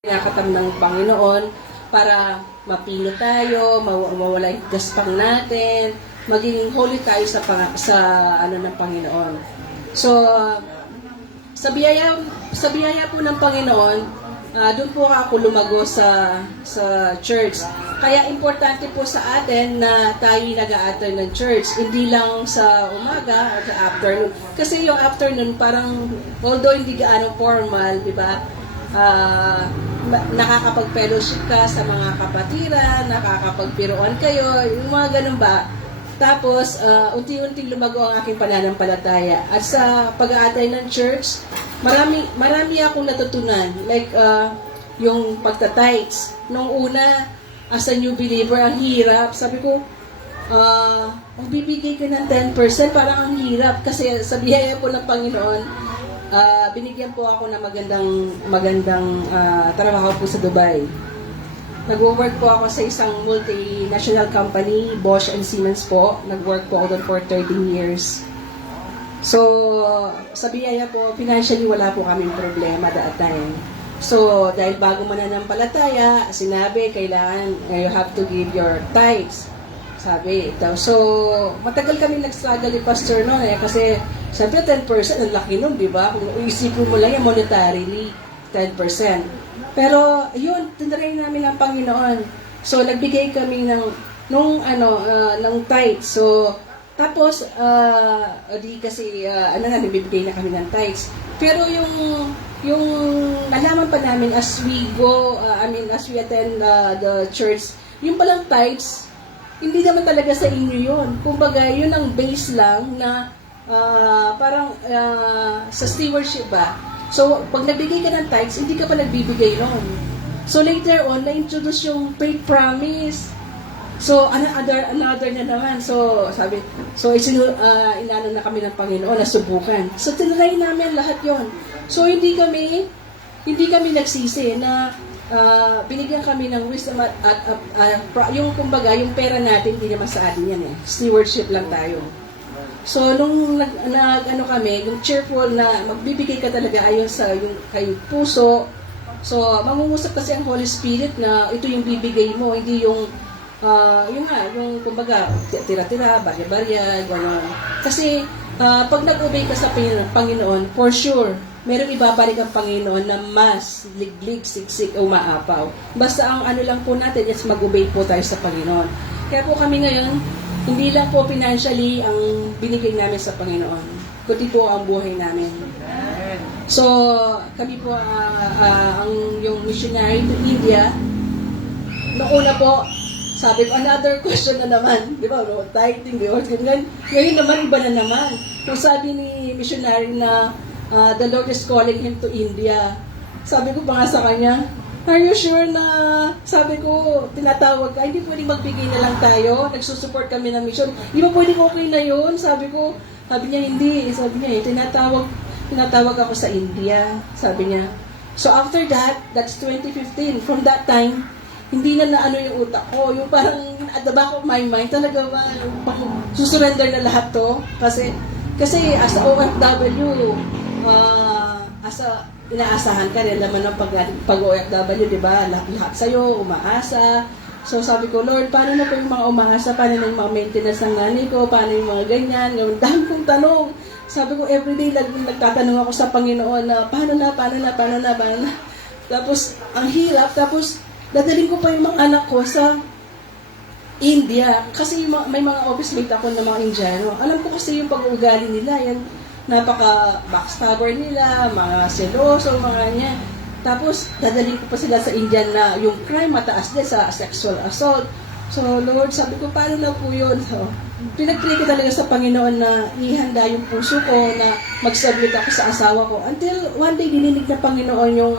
Kinakatam ng Panginoon para mapili tayo, mawala yung gaspang natin, maging holy tayo sa ano ng Panginoon. So, sa biyaya po ng Panginoon, doon po ako lumago sa church. Kaya importante po sa atin na tayo nag-a-attend ng church, hindi lang sa umaga o sa afternoon. Kasi yung afternoon parang, although hindi gaano formal, di ba? Nakakapag-fellowship ka sa mga kapatiran, nakakapagpiroan kayo, yung mga ganun ba. Tapos, unti-unting lumago ang aking pananampalataya. At sa pag-aatay ng church, marami akong natutunan. Like, yung pagta-tithes. Nung una, as a new believer, ang hirap. Sabi ko, bibigay ka ng 10%, parang ang hirap. Kasi sa biyaya po ng Panginoon, binigyan po ako ng magandang trabaho po sa Dubai. Nag-work po ako sa isang multinational company, Bosch and Siemens po. Nag-work po ako doon for 13 years. So, sa biyaya po, financially wala po kaming problema that time. So, dahil bago mananampalataya, sinabi, kailangan, you have to give your tithes. Sabi ito. So, matagal kami nag-struggle ni Pastor noon kasi siyempre 10%, ang laki nun, di ba? Kung isipin mo lang yung monetarily, 10%. Pero, yun, tinry namin ng Panginoon. So, nagbigay kami ng tithes. So, tapos, di kasi, nabibigay na kami ng tithes. Pero yung nalaman pa namin as we go, as we attend the church, yung palang tithes, hindi naman talaga sa inyo yun. Kumbaga, yun ang base lang na parang sa stewardship ba. So, pag nagbigay ka ng tithes, hindi ka pa nagbibigay nun. So, later on, na-introduce yung faith promise. So, another na naman. So, inano na kami ng Panginoon na subukan. So, tinry namin lahat yon. So, hindi kami nagsisi na binigyan kami ng wisdom at yung kumbaga, yung pera natin, hindi naman sa atin yan eh. Stewardship lang tayo. So, nung kami, yung cheerful na magbibigay ka talaga ayon sa yung kay puso. So, mangungusap kasi ang Holy Spirit na ito yung bibigay mo, hindi yung yung kumbaga, tira-tira, barya-barya, gano'n. Kasi, pag nag-obey ka sa Panginoon, for sure, merong ibabalik ang Panginoon na mas liglig, siksik, o maapaw. Basta ang ano lang po natin is mag-obey po tayo sa Panginoon. Kaya po kami ngayon, hindi lang po financially ang binigay namin sa Panginoon, kundi po ang buhay namin. So, kami po yung missionary to India. Noong una po, sabi ko, another question na naman. Di ba? No, tithing, ngayon naman, iba na naman. Kung sabi ni missionary na the Lord is calling him to India, sabi ko pa nga sa kanya, are you sure na, sabi ko, tinatawag ka, hindi pwedeng magbigay na lang tayo, nagsusupport kami ng mission, di ba pwedeng okay na yun? Sabi niya, hindi. Sabi niya, tinatawag ako sa India, sabi niya. So after that, that's 2015. From that time, hindi na naano yung utak ko. Yung parang at the back of my mind, talaga ba, susurrender na lahat to. Kasi as a OFW, inaasahan ka rin naman ng pag-OFW, di ba? Lahat sa'yo, umaasa. So sabi ko, Lord, paano na po yung mga umaasa? Paano na yung mga maintenance ng nanay ko? Paano yung mga ganyan? Yung dami kong tanong. Sabi ko, everyday nagtatanong ako sa Panginoon na paano na. Tapos, ang hirap. Tapos, dadalhin ko pa yung mga anak ko sa India. Kasi may mga office mate ako ng mga Indiano. Alam ko kasi yung pag-uugali nila. Yan, napaka-backstabber nila, mga seloso, mga niya. Tapos, dadalhin ko pa sila sa India na yung crime mataas din sa sexual assault. So, Lord, sabi ko, paano na po yun? So, pinag-pray ko talaga sa Panginoon na ihanda yung puso ko na mag-submit ako sa asawa ko. Until one day, dininig na Panginoon yung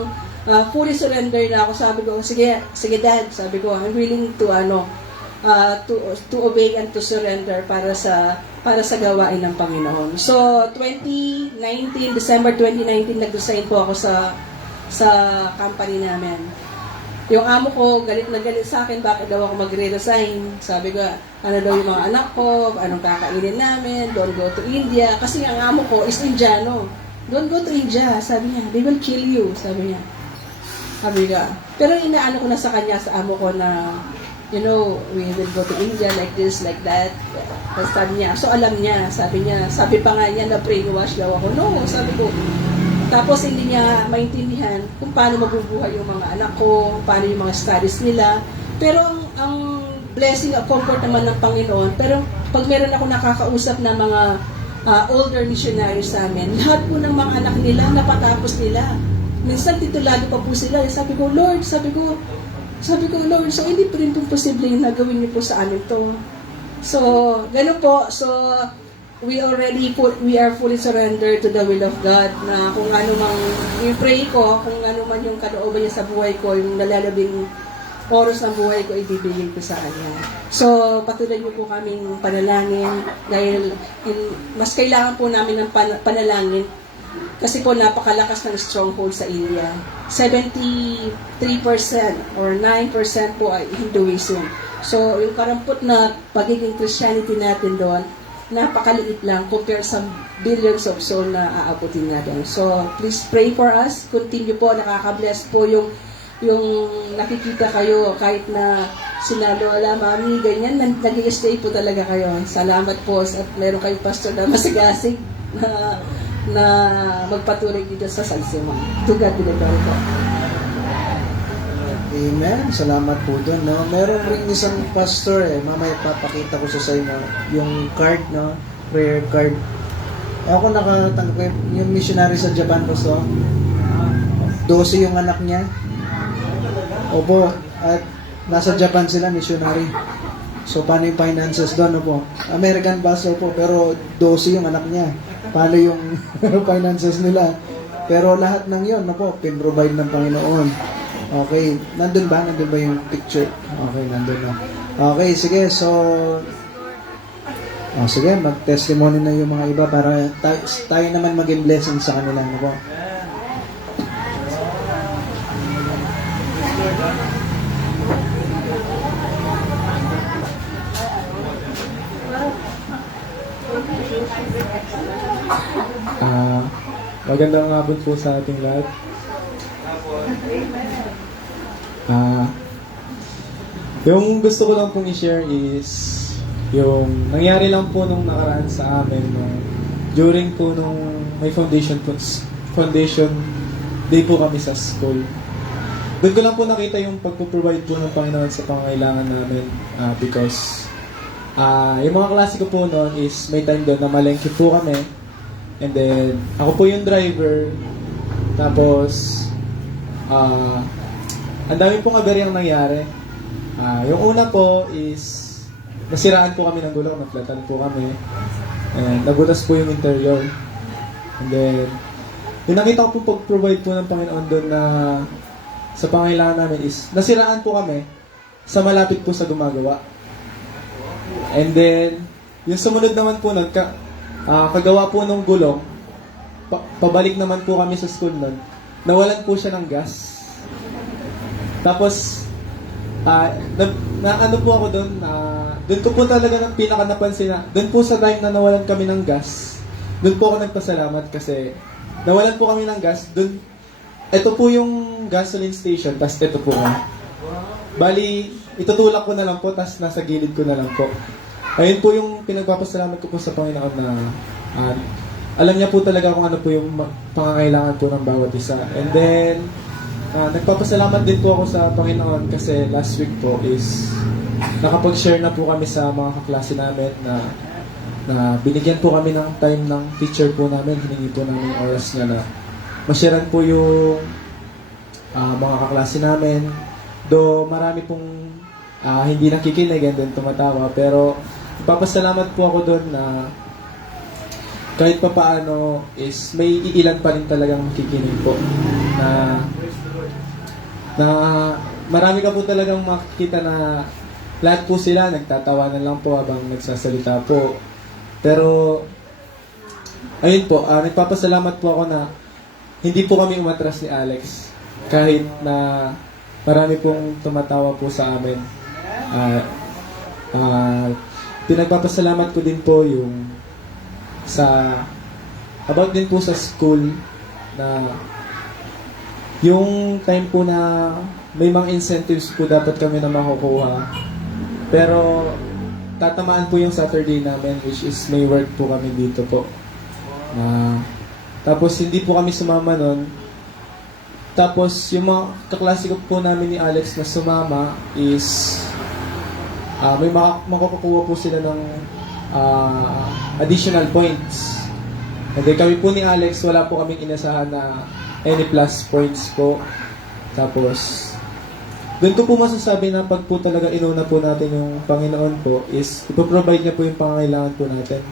fully surrender na ako. Sabi ko, sige Dad, sabi ko, I'm willing to to obey and to surrender para sa gawain ng Panginoon. So, December 2019, nag-resign po ako sa company namin. Yung amo ko, galit na galit sa akin, bakit daw ako magre-resign? Sabi ko, ano daw yung mga anak ko, anong kakainin namin, don't go to India. Kasi ang amo ko is Indiano. Don't go to India, sabi niya, they will kill you, sabi niya. Sabi niya. Pero inaano ko na sa kanya, sa amo ko na, we will go to India like this, like that. Tapos sabi niya, so alam niya, sabi pa nga niya na brainwash daw ako. No, sabi ko. Tapos hindi niya maintindihan kung paano mabubuhay yung mga anak ko, paano yung mga studies nila. Pero ang blessing, ang comfort naman ng Panginoon, pero pag meron ako nakakausap na mga older missionaries sa amin, lahat po ng mga anak nila, napatapos nila. Minsan titulado pa po sila. Sabi ko, Lord, Lord, so hindi pa rin po posible yung nagawin niyo po sa amin to. So, ganun po. So, we are fully surrendered to the will of God na kung ano mang i-pray ko, kung ano man yung kalooban niya sa buhay ko, yung nalalabing oras ng buhay ko, ibibigay ko sa Kanya. So, patuloy niyo po kaming panalangin dahil mas kailangan po namin ng panalangin kasi po napakalakas ng stronghold sa India. 73% or 9% po ay Hinduism. So, yung karampot na pagiging Christianity natin doon, napakaliit lang compare sa billions of soul na aabutin natin. So, please pray for us. Continue po, nakaka-bless po yung nakikita kayo kahit na sina Lola, Mami, ganyan, nag-i-stay po talaga kayo. Salamat po at meron kayong pastor na masigasig na magpatuloy dito sa Salsimon. To God be the glory po. Amen. Salamat po doon. No? Meron rin isang pastor mamaya papakita ko sa inyo yung card, no? Prayer card. Ako nakatanggap yung missionary sa Japan po, so 12 yung anak niya. Opo, at nasa Japan sila, missionary. So, paano yung finances doon, po? American pastor po, pero 12 yung anak niya. Paano yung finances nila? Pero lahat ng yun, po, pin-provide ng Panginoon. Okay, nandun ba? Nandun ba yung picture? Okay, nandun na. Okay, sige, so... sige, mag-testimony na yung mga iba para tayo naman maging blessing sa kanila, po. Magandang hapon po sa ating lahat. Yung gusto ko lang pong i-share is yung nangyari lang po nung nakaraan sa amin during po nung may foundation day po kami sa school. Doon ko lang po nakita yung pagpo-provide po ng Panginoon sa pangangailangan namin because yung mga klase ko po noon is may time doon na malengke po kami. And then, ako po yung driver. Tapos, ang dami pong aberyang nangyari. Yung una po is, nasiraan po kami ng gulong, naflatan po kami. And nabutas po yung interior. And then, yung nakita ko po pag-provide po ng Panginoon doon na sa pangailangan namin is, nasiraan po kami sa malapit po sa gumagawa. And then, yung sumunod naman po, kagawa po ng gulong, pabalik naman po kami sa school nun, nawalan po siya ng gas. Tapos, ano po ako doon, doon ko po talaga ng pinaka napansin na, doon po sa time na nawalan kami ng gas, doon po ako nagpasalamat kasi nawalan po kami ng gas, doon, ito po yung gasoline station, tas ito po. Bali, itutulak ko na lang po, tas nasa gilid ko na lang po. Ayun po yung pinagpapasalamat ko po sa Panginoon na alam niya po talaga kung ano po yung pangangailangan po ng bawat isa. And then, nagpapasalamat din po ako sa Panginoon kasi last week po is nakapag-share na po kami sa mga kaklase namin na binigyan po kami ng time ng teacher po namin, hiningi po namin yung oras niya na ma-sharean po yung mga kaklase namin. Do marami pong hindi nakikinig and then tumatawa, pero papasalamat po ako doon na kahit pa paano is may iilan pa rin talagang makikinig po na marami ka po talagang makikita na lahat po sila nagtatawanan lang po habang nagsasalita po, pero ayun po, nagpapasalamat po ako na hindi po kami umatras ni Alex kahit na marami pong tumatawa po sa amin. Pinagpapasalamat ko din po yung about din po sa school na Yung time po na may mga incentives po dapat kami na makukuha. Pero tatamaan po yung Saturday namin, which is may work po kami dito po. Tapos hindi po kami sumama nun. Tapos yung mga kaklase ko po namin ni Alex na sumama is may makukuha po sila ng additional points. And then kami po ni Alex, wala po kaming inasahan na any plus points po. Tapos, doon ko po masasabi na pag po talaga inuna po natin yung Panginoon po is ipoprovide niya po yung pangangailangan po natin.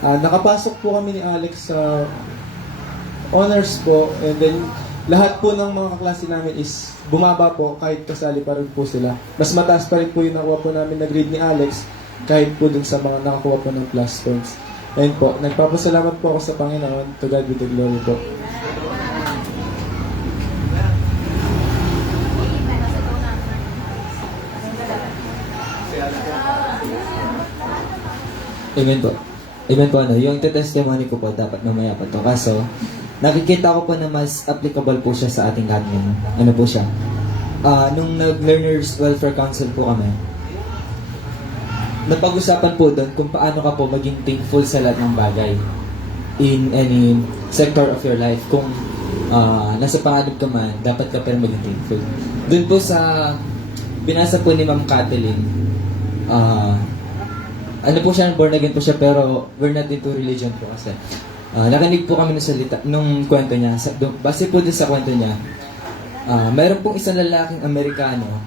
Nakapasok po kami ni Alex sa honors po, and then lahat po ng mga kaklase namin is bumaba po kahit kasali pa rin po sila. Mas mataas pa rin po yung nakuha po namin na grade ni Alex kahit po dun sa mga nakakuha po ng plus points. Ayun po, nagpapasalamat po ako sa Panginoon. To God be the glory po. Amen po. Amen po, ano, yung testimony ko po, dapat mamaya pa to. Kaso, nakikita ko po na mas applicable po siya sa ating lahat ngayon. Ano po siya? Nung nag-Learners Welfare Council po kami, napag-usapan po doon kung paano ka po maging thankful sa lahat ng bagay in any sector of your life. Kung nasa panganib ka man, dapat ka pa rin maging thankful. Doon po sa binasa po ni Ma'am Kathleen, ano po siya, born again po siya, pero we're not into religion po kasi. Nakinig po kami ng salita, nung kwento niya. Base po din sa kwento niya, mayroon pong isang lalaking Amerikano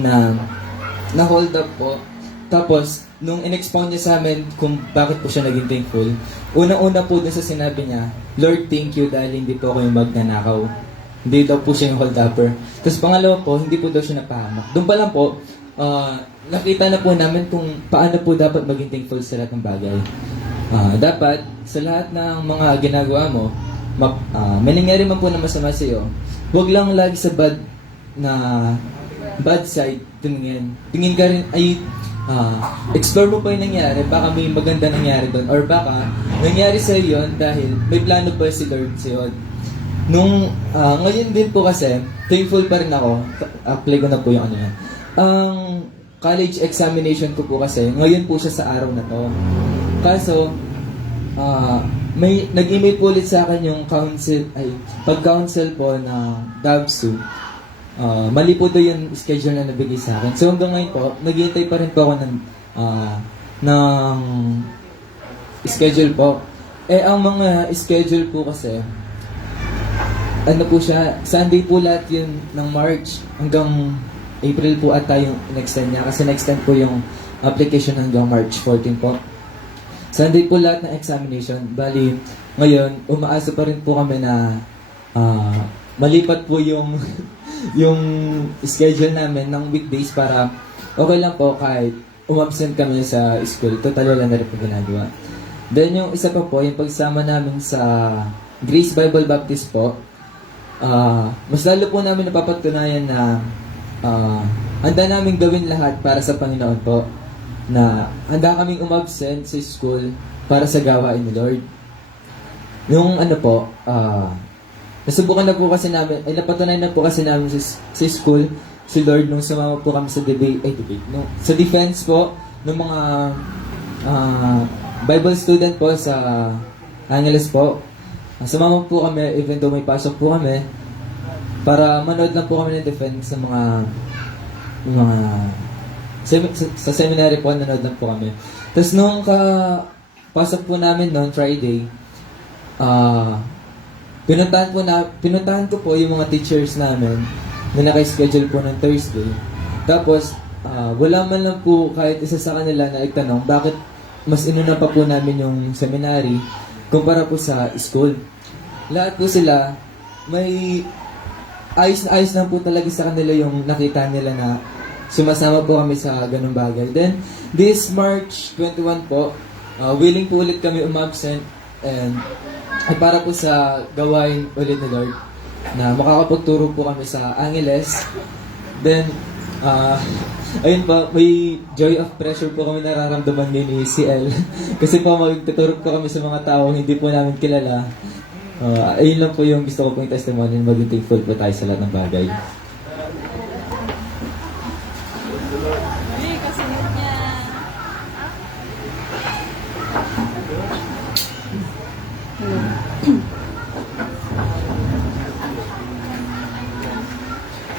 na hold up po. Tapos, nung in-expound niya sa amin kung bakit po siya naging thankful, unang-una po dun sa sinabi niya, Lord, thank you dahil hindi po ako yung magnanakaw. Hindi daw po siya yung hold upper. Tapos pangalawa po, hindi po daw siya napahamak. Doon pa lang po, nakita na po namin kung paano po dapat maging thankful sa lahat ng bagay. Dapat, sa lahat ng mga ginagawa mo, may nangyari man po na masama sa iyo, huwag lang lagi sa bad side tingin. Tingin ka rin, explore mo pa yung nangyari, baka may maganda nangyari doon, or baka nangyari sa iyo yun dahil may plano pa si Lord sa iyo. Ngayon din po kasi, thankful pa rin ako, apply ko na po yung ano yan. Ang college examination ko po kasi, ngayon po siya sa araw na to. Kaso, may nag-email po ulit sa akin yung pag-counsel po na DABSU. Mali po doon yung schedule na nabigay sa akin. So hanggang ngayon po, naghihintay pa rin po ako ng schedule po. Ang mga schedule po kasi, ano po siya, Sunday po lahat yun ng March hanggang April po ata yung in-extend niya. Kasi na-extend po yung application hanggang March 14 po. Sunday po lahat ng examination. Bali, ngayon, umaasa pa rin po kami na malipat po yung yung schedule namin ng weekdays para okay lang po kahit umabsent kami sa school. Total wala na rin po ginagawa. Then yung isa pa po, yung pagsama namin sa Grace Bible Baptist po, mas lalo po namin napapatunayan na handa namin gawin lahat para sa Panginoon po, na handa kaming umabsent sa school para sa gawain ni Lord. Yung ano po, nasubukan na po kasi namin, napatunayan na po kasi namin sa school, si Lord, nung sumama po kami sa sa defense po, ng mga Bible student po sa Angeles po. Sumama po kami, even though may pasok po kami, para manood lang po kami ng defense sa sa seminary po, nanood lang po kami. Tapos nung pasok po namin noon, Friday, pinuntahan ko po yung mga teachers namin na naka-schedule po ng Thursday. Tapos, wala man lang po kahit isa sa kanila na itanong bakit mas inuna pa po namin yung seminary kumpara po sa school. Lahat po sila, may ayos na ayos lang po talaga sa kanila yung nakita nila na sumasama po kami sa ganung bagay. Then, this March 21 po, willing po ulit kami umabsent and ay para po sa gawain ulit ni Lord na makakapagturo po kami sa Angeles. Then, ayun po, may joy of pressure po kami nararamdaman din ni CL. Kasi po magtuturo po kami sa mga taong hindi po namin kilala. Ayun lang po yung gusto ko pong testimony, maging thankful po tayo sa lahat ng bagay.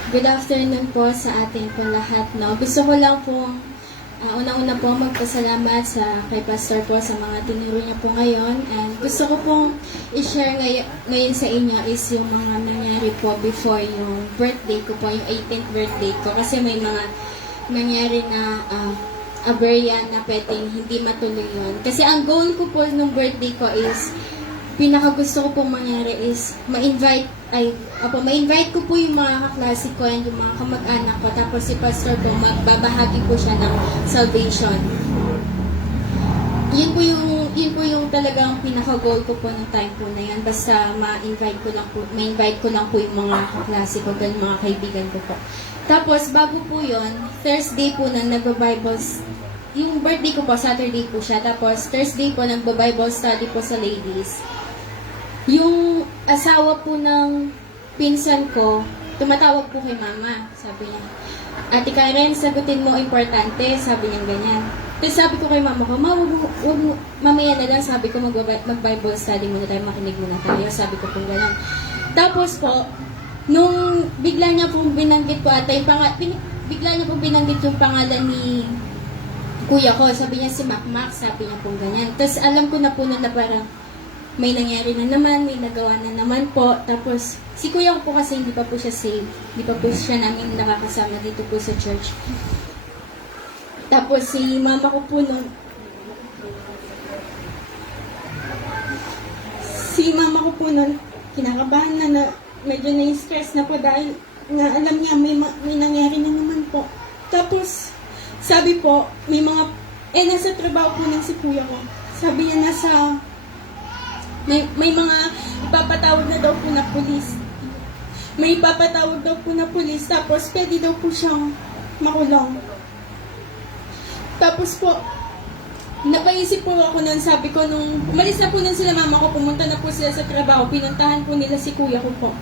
Good afternoon po sa ating po lahat. No? Gusto ko lang po, unang-una po magpasalamat sa kay Pastor po sa mga tinuro niya po ngayon. And gusto ko pong i-share ngayon sa inyo is yung mga nangyari po before yung birthday ko po, yung 18th birthday ko. Kasi may mga nangyari na aberya na pwedeng hindi matuloy yun. Kasi ang goal ko po nung birthday ko is pinaka gusto ko pong mangyari is ma-invite ko po yung mga kaklase ko and yung mga kamag-anak ko. Tapos si Pastor po, magbabahagi po siya ng salvation. Yun po yung talagang pinaka-goal ko po ng time po na yan. Basta ma-invite ko lang po yung mga kaklase ko, yung mga kaibigan ko po. Tapos, bago po yun, Thursday po na nagba-Bibles, yung birthday ko po, Saturday po siya. Tapos, Thursday po, nagba-Bible study po sa ladies. Yung asawa po ng pinsan ko, tumatawag po kay mama. Sabi niya, Ate Karen, sagutin mo, importante. Sabi niya ganyan. Tapos sabi ko kay mama ko, mamaya na lang, sabi ko, mag-Bible study muna tayo, makinig muna tayo. Sabi ko po ganyan. Tapos po, nung bigla niya pong binanggit ko ata, bigla niya pong binanggit yung pangalan ni kuya ko. Sabi niya si Mac, sabi niya pong ganyan. Tapos alam ko na po na parang, may nangyari na naman, may nagawa na naman po. Tapos, si kuya ko po kasi hindi pa po siya saved. Hindi pa po siya namin nakakasama dito po sa church. Tapos, si mama ko po nung... kinakabahan na medyo na-stress na po dahil na alam niya may nangyari na naman po. Tapos, sabi po, nasa trabaho po ng si kuya ko. Sabi niya may mga ipapatawag na daw po na pulis. May ipapatawag daw po na pulis, tapos pwede daw po siyang makulong. Tapos po, napaisip po ako nun, sabi ko, nung umalis na po nun sila mama ko, pumunta na po sila sa trabaho, pinuntahan po nila si kuya ko po.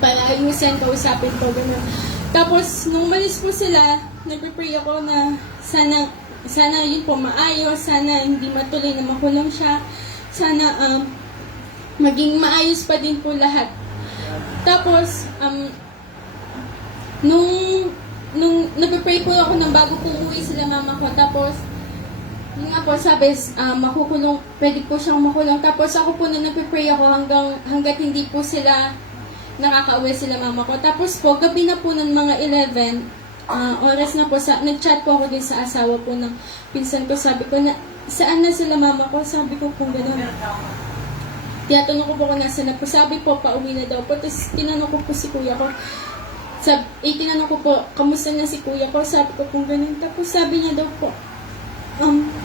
Para ayusin, kausapin po, gano'n. Tapos, nung umalis po sila, nagpipray ako na sana yun po maayos, sana hindi matuloy na makulong siya. Sana maging maayos pa din po lahat. Tapos, nung nagpe-pray po ako nang bago po umuwi sila mama ko. Tapos, yun nga po, sabi, makukulong, pwede po siyang makulong. Tapos ako po na nagpe-pray ako hanggat hindi po sila nakakauwi sila mama ko. Tapos po, gabi na po ng mga 11, oras na po, nag-chat po ako din sa asawa po ng pinsan ko. Sabi ko na, saan na sila mama ko? Sabi ko kung gano'n. Tinatanong ko po kung nasa na po. Sabi po, pauwi na daw po. Tapos tinanong ko po si kuya ko. Tinanong ko po, kamusta na si kuya ko? Sabi ko kung gano'n. Tapos sabi niya daw po,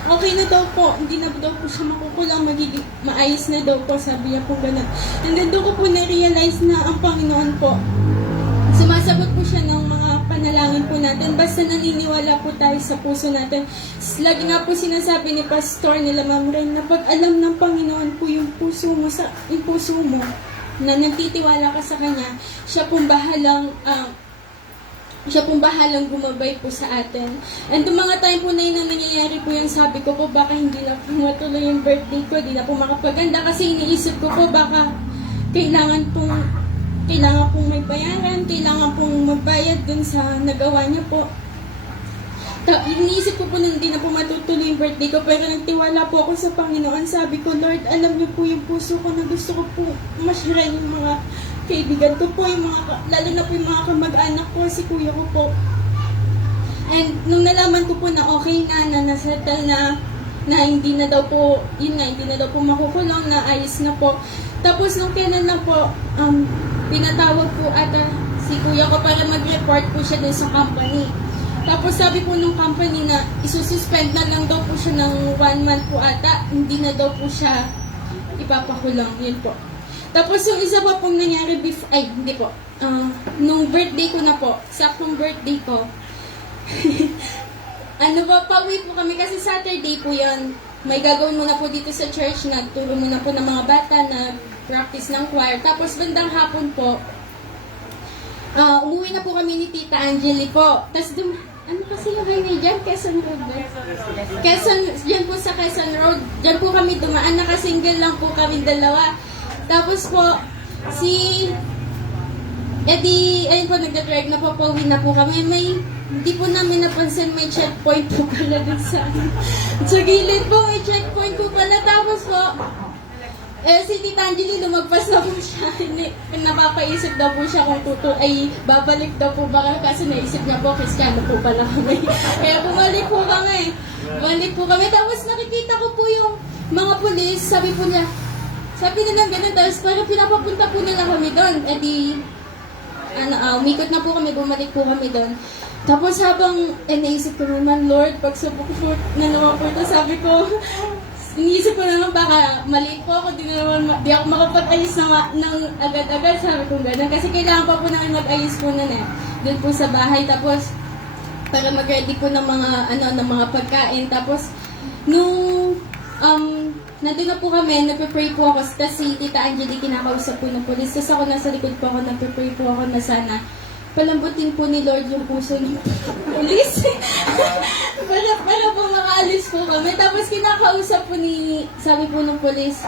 okay na daw po. Hindi na daw po siya makukulang. Magiging maayos na daw po. Sabi niya po gano'n. And then doon ko po na-realize na ang Panginoon po, sumasagot po siya ng mga panalangin po natin. Basta naniniwala po tayo sa puso natin. Lagi nga po sinasabi ni Pastor nila Ma'am Ren na pag alam ng Panginoon po yung puso mo, na nagtitiwala ka sa Kanya, siya pong bahalang gumabay po sa atin. And yung mga time po na yun na nangyayari po yung sabi ko po, baka hindi na po matuloy yung birthday ko, di na po makapaganda kasi iniisip ko po baka kailangan pong may bayaran, kailangan pong magbayad dun sa nagawa niya po. Iniisip ko po na hindi na po matutuloy yung birthday ko, pero nagtiwala po ako sa Panginoon. Sabi ko, Lord, alam niyo po yung puso ko na gusto ko po ma-share yung mga kaibigan ko po, lalo na po yung mga kamag-anak ko, si kuya ko po. And nung nalaman ko po na okay na nasettle na hindi na daw po, hindi na daw po makukulong, na ayos na po. Tapos nung kailan na po, pinatawag po ata si kuya ko para mag-report po siya dun sa company. Tapos sabi po nung company na isususpend na lang daw po siya ng 1 month po ata, hindi na daw po siya ipapakulong. Yun po. Tapos yung isa pa pong nangyari nung birthday ko na po, saktong birthday ko, pauwi po kami kasi Saturday po yan. May gagawin muna po dito sa church, nagturo muna po ng mga bata na practice ng choir. Tapos bandang hapon po, umuwi na po kami ni Tita Angeli po. Tapos ano kasi yung highway dyan? Quezon Road ba? Dyan po sa Quezon Road. Dyan po kami dumaan. Nakasingle lang po kami dalawa. Tapos po, ayun po, nagdadrive na po, pauwi na po kami. Hindi po namin napansin, may checkpoint po pala dun sa gilid po, may checkpoint po pala. Tapos po, si Tita Angeli, lumagpas na po siya. Napapaisip daw po siya kung babalik daw po ba. Kasi naisip niya po, Kristiyano po pala kami. Kaya bumalik po kami. Tapos nakikita ko po yung mga pulis, sabi nilang ganun. Tapos parang pinapapunta po nila kami doon. Umikot na po kami, bumalik po kami doon. Tapos habang naisip ko naman, Lord, pagsubok po na naman po ito, sabi ko, iniisip ko naman baka mali po ako, di ako makapag-ayos ng agad-agad, sabi ko gano'n. Kasi kailangan pa po namin mag-ayos po nun doon po sa bahay. Tapos, para mag-ready po ng mga pagkain. Tapos, nung nandun na po kami, nagpe-pray po ako. Tapos si Tita Angeli kinakausap po ng polis. Tapos ako nasa likod po ako, nagpe-pray po ako na sana palambutin po ni Lord yung puso ng polis. para po makaalis po kami. Tapos kinakausap po sabi po ng polis,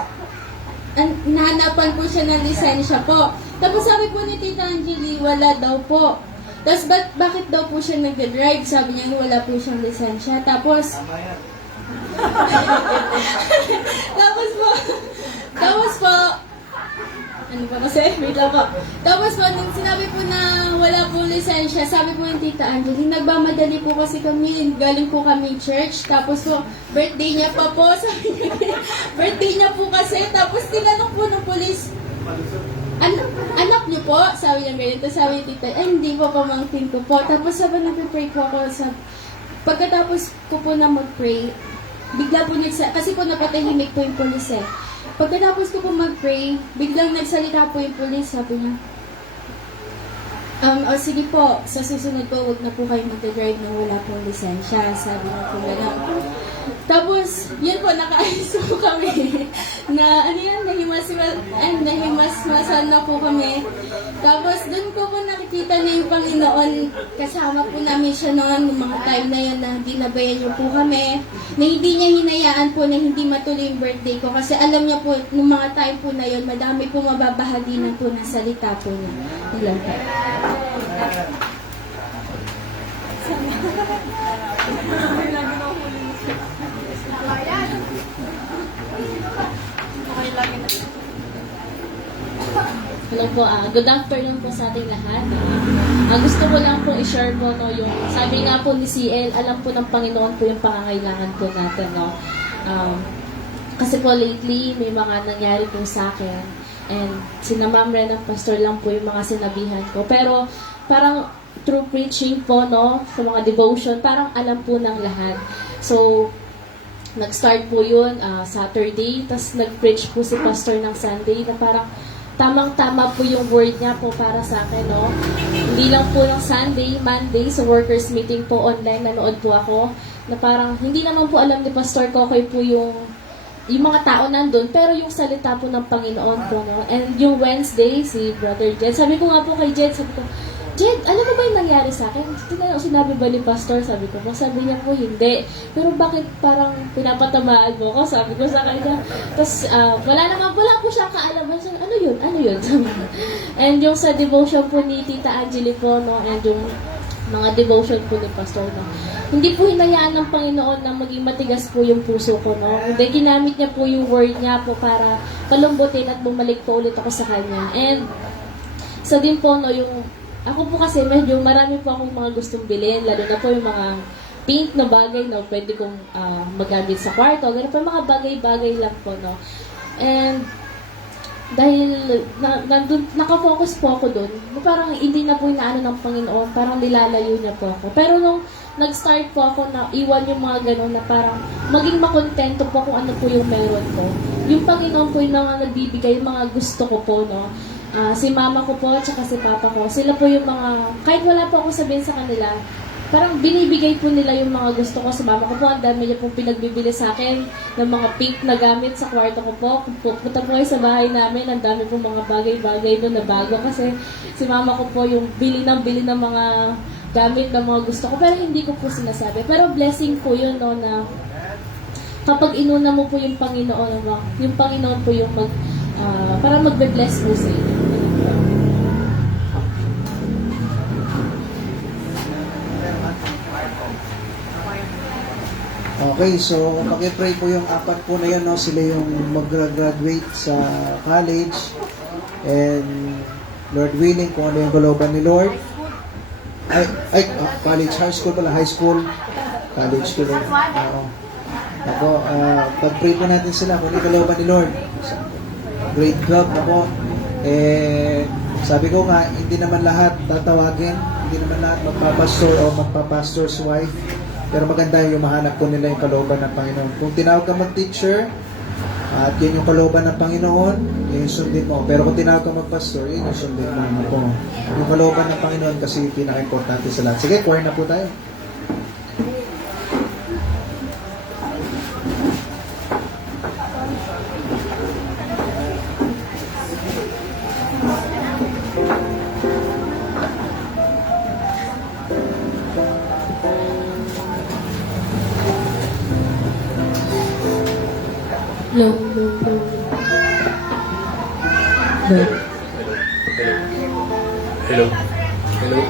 nahanapan po siya ng lisensya po. Tapos sabi po ni Tita Angeli, wala daw po. Tapos bakit daw po siya nag-drive? Sabi niya, wala po siyang lisensya. Tapos ano ba kasi? Wait lang po. Tapos po, nung sinabi po na wala po lisensya, sabi po yung Tita Angeli, nagmamadali po kasi kami, galing po kami church. Tapos po, birthday niya pa po. Sabi niya, birthday niya po kasi. Tapos tinanong po ng polis, anak niyo po? Sabi niya ganyan. Tapos sabi ni Tita, hindi po, pamangkin ko po. Tapos sabi nag-pray po ako pagkatapos ko po na mag-pray, bigla po kasi po napatahimik po yung polis Pagkatapos ko po mag-pray, biglang nagsalita po yung police, sabi niya, sige po, sa susunod po, huwag na po kayo mag-drive na wala pong lisensya. Sabi niya po gano'n. Tapos, yun po, nakaayos po kami. Nahimasmasan na po kami. Tapos, dun ko po nakikita na yung Panginoon. Kasama po namin siya noon, yung mga time na yun na dinabayan niyo po kami. Na hindi niya hinayaan po na hindi matuloy yung birthday ko. Kasi alam niya po, nung mga time po na yun, madami po mababahaginan po ng salita po niya. Ilan po. Hello po, good afternoon po sa ating lahat. Gusto ko lang po i-share po yung sabi nga po ni CL, alam po ng Panginoon po yung pangangailangan po natin. Kasi po lately, may mga nangyari po sa akin. And sina Ma'am Ren ng pastor lang po yung mga sinabihan ko. Pero parang through preaching po, sa mga devotion, parang alam po ng lahat. So, nag-start po yun Saturday, tapos nag-preach po si pastor ng Sunday na parang tamang-tama po yung word niya po para sa akin, Hindi lang po ng Sunday, Monday, sa workers meeting po online, nanood po ako, na parang hindi naman po alam ni Pastor Kokoy po yung mga tao nandun, pero yung salita po ng Panginoon po, And yung Wednesday, si Brother Jed, sabi ko nga po kay Jed, sabi ko, Jed, alam mo ba yung nangyari sa akin? Sinabi ba ni Pastor? Sabi ko po. Sabi niya po, hindi. Pero bakit parang pinapatamaan mo ko? Sabi ko sa kanya. Tapos, wala po siyang kaalaman. Sabi, ano yun? Sabi ko. And yung sa devotion po ni Tita Angeli po, and yung mga devotion po ni Pastor, hindi po hinayaan ng Panginoon na maging matigas po yung puso ko, Hindi, ginamit niya po yung word niya po para palumbutin at bumalik po ulit ako sa kanya. And, sa din po, yung ako po kasi medyo marami po akong mga gustong bilhin, lalo na po yung mga pink na bagay na pwede kong magamit sa kwarto. Ganun po, mga bagay-bagay lang po, And dahil nakafocus po ako doon, parang hindi na po inaano ng Panginoon, parang nilalayo niya po ako. Pero nung nag-start po ako na iwan yung mga gano'n na parang maging makontento po kung ano po yung meron ko. Yung Panginoon po yung mga nagbibigay, yung mga gusto ko po, si mama ko po, tsaka si papa ko, sila po yung mga, kahit wala po ako sabihin sa kanila, parang binibigay po nila yung mga gusto ko sa mama ko po. Ang dami niya pong pinagbibili sa akin ng mga pink na gamit sa kwarto ko po. Kung pupunta po kayo sa bahay namin, ang dami pong mga bagay-bagay doon na bago kasi si mama ko po yung bili ng mga gamit ng mga gusto ko. Pero hindi ko po sinasabi. Pero blessing po yun, no, na kapag inuna mo po yung Panginoon, yung Panginoon po yung para magbe-bless po sa inyo. Okay, so paki-pray po yung apat po na yan, no? Sila yung mag-graduate sa college. And Lord willing, kung ano yung kalooban ni Lord. College, high school pala, high school. College ko rin. Oo. Ako, pag-pray po natin sila kung ano yung kalooban ni Lord. Grade 12 ako. Sabi ko nga, hindi naman lahat tatawagin. Hindi naman lahat magpapastor o magpapastor's wife. Pero maganda yung mahanap po nila yung kalooban ng Panginoon. Kung tinawag ka mag-teacher, at yun yung kalooban ng Panginoon, yun yung sundin mo. Pero kung tinawag ka mag-pastor, yun yung sundin mo. Po. Yung kalooban ng Panginoon kasi yung pinaka-importante sa lahat. Sige, choir na po tayo. No. Hello. Hello. Hello.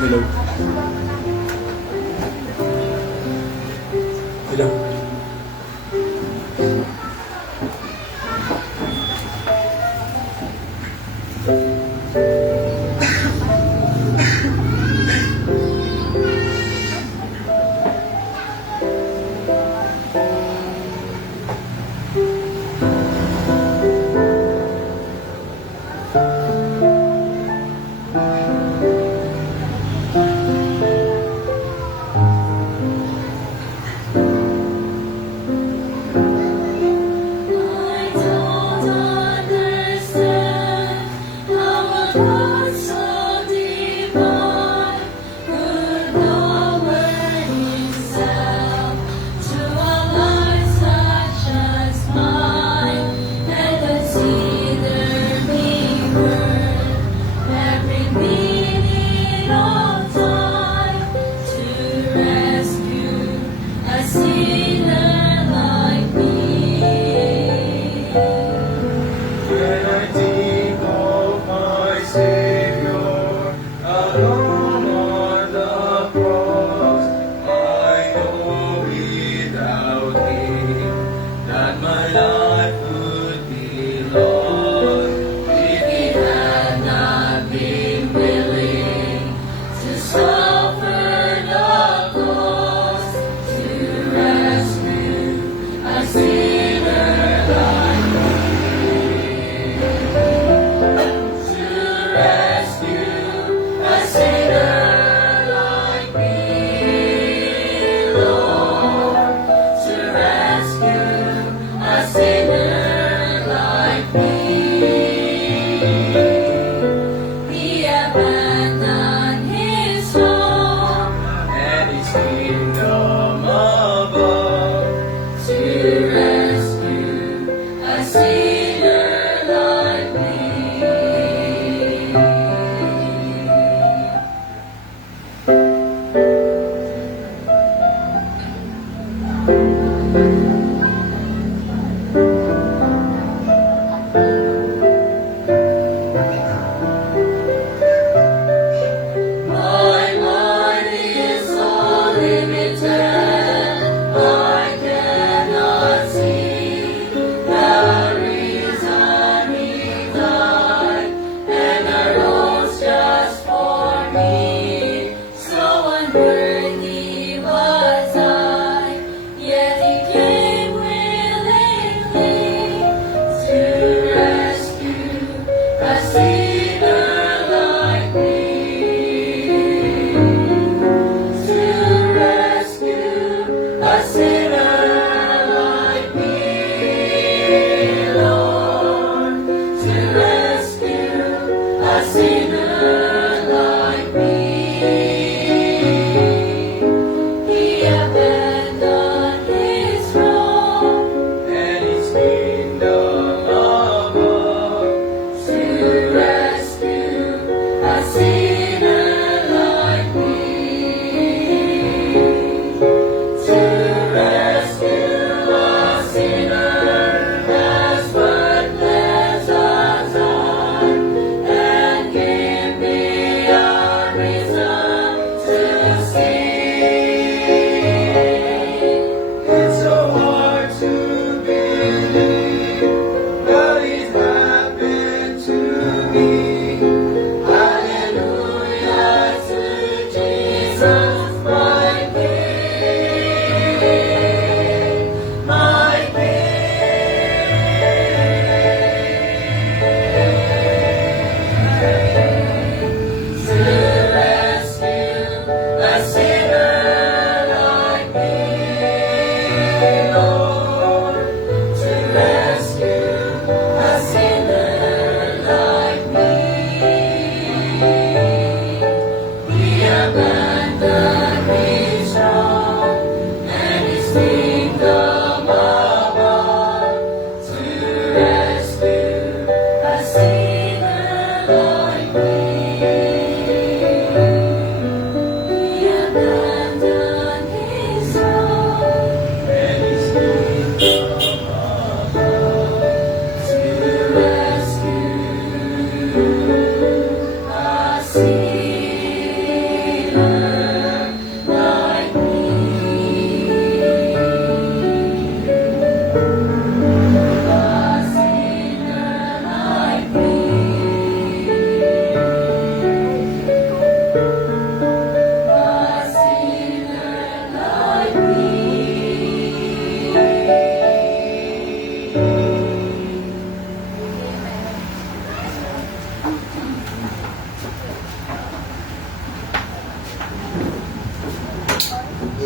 Hello. Hello.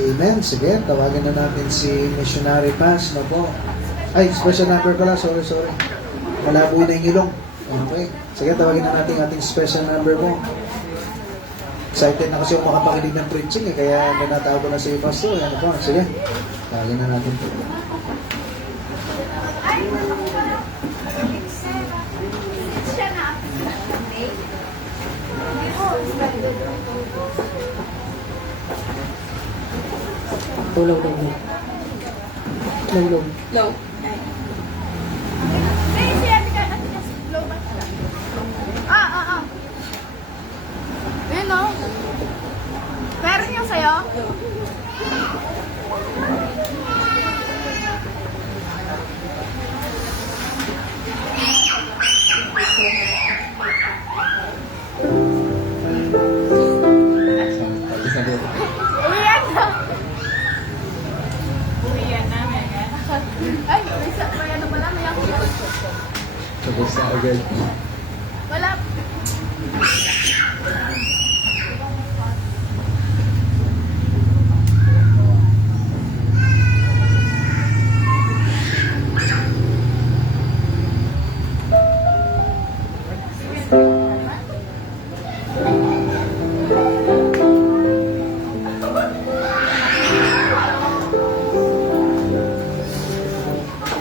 Amen. Sige, tawagin na natin si Missionary Paz na po. Ay, special number pala. Sorry. Malabo na yung ilong. Okay. Sige, tawagin na natin ating special number po. Excited na kasi ako makapakinig ng preaching kaya nanatawag ko na si Pastor. Ano po? Sige, tawagin na natin po. Low. Ayun o. Meron yung sa'yo? Uwian na. Uwian na, Megan. Ay, may ano pala, may ako. Tapos na agad. Wala.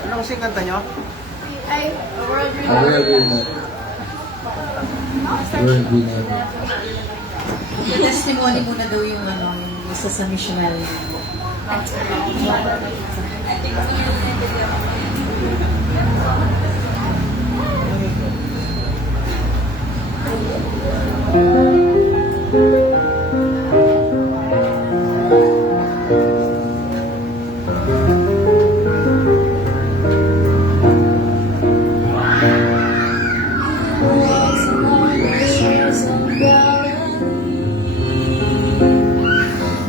Ano kasi kanta nyo? Ay, world World winner. World winner. Yung testimony mo na daw yung yung isa sa missionary.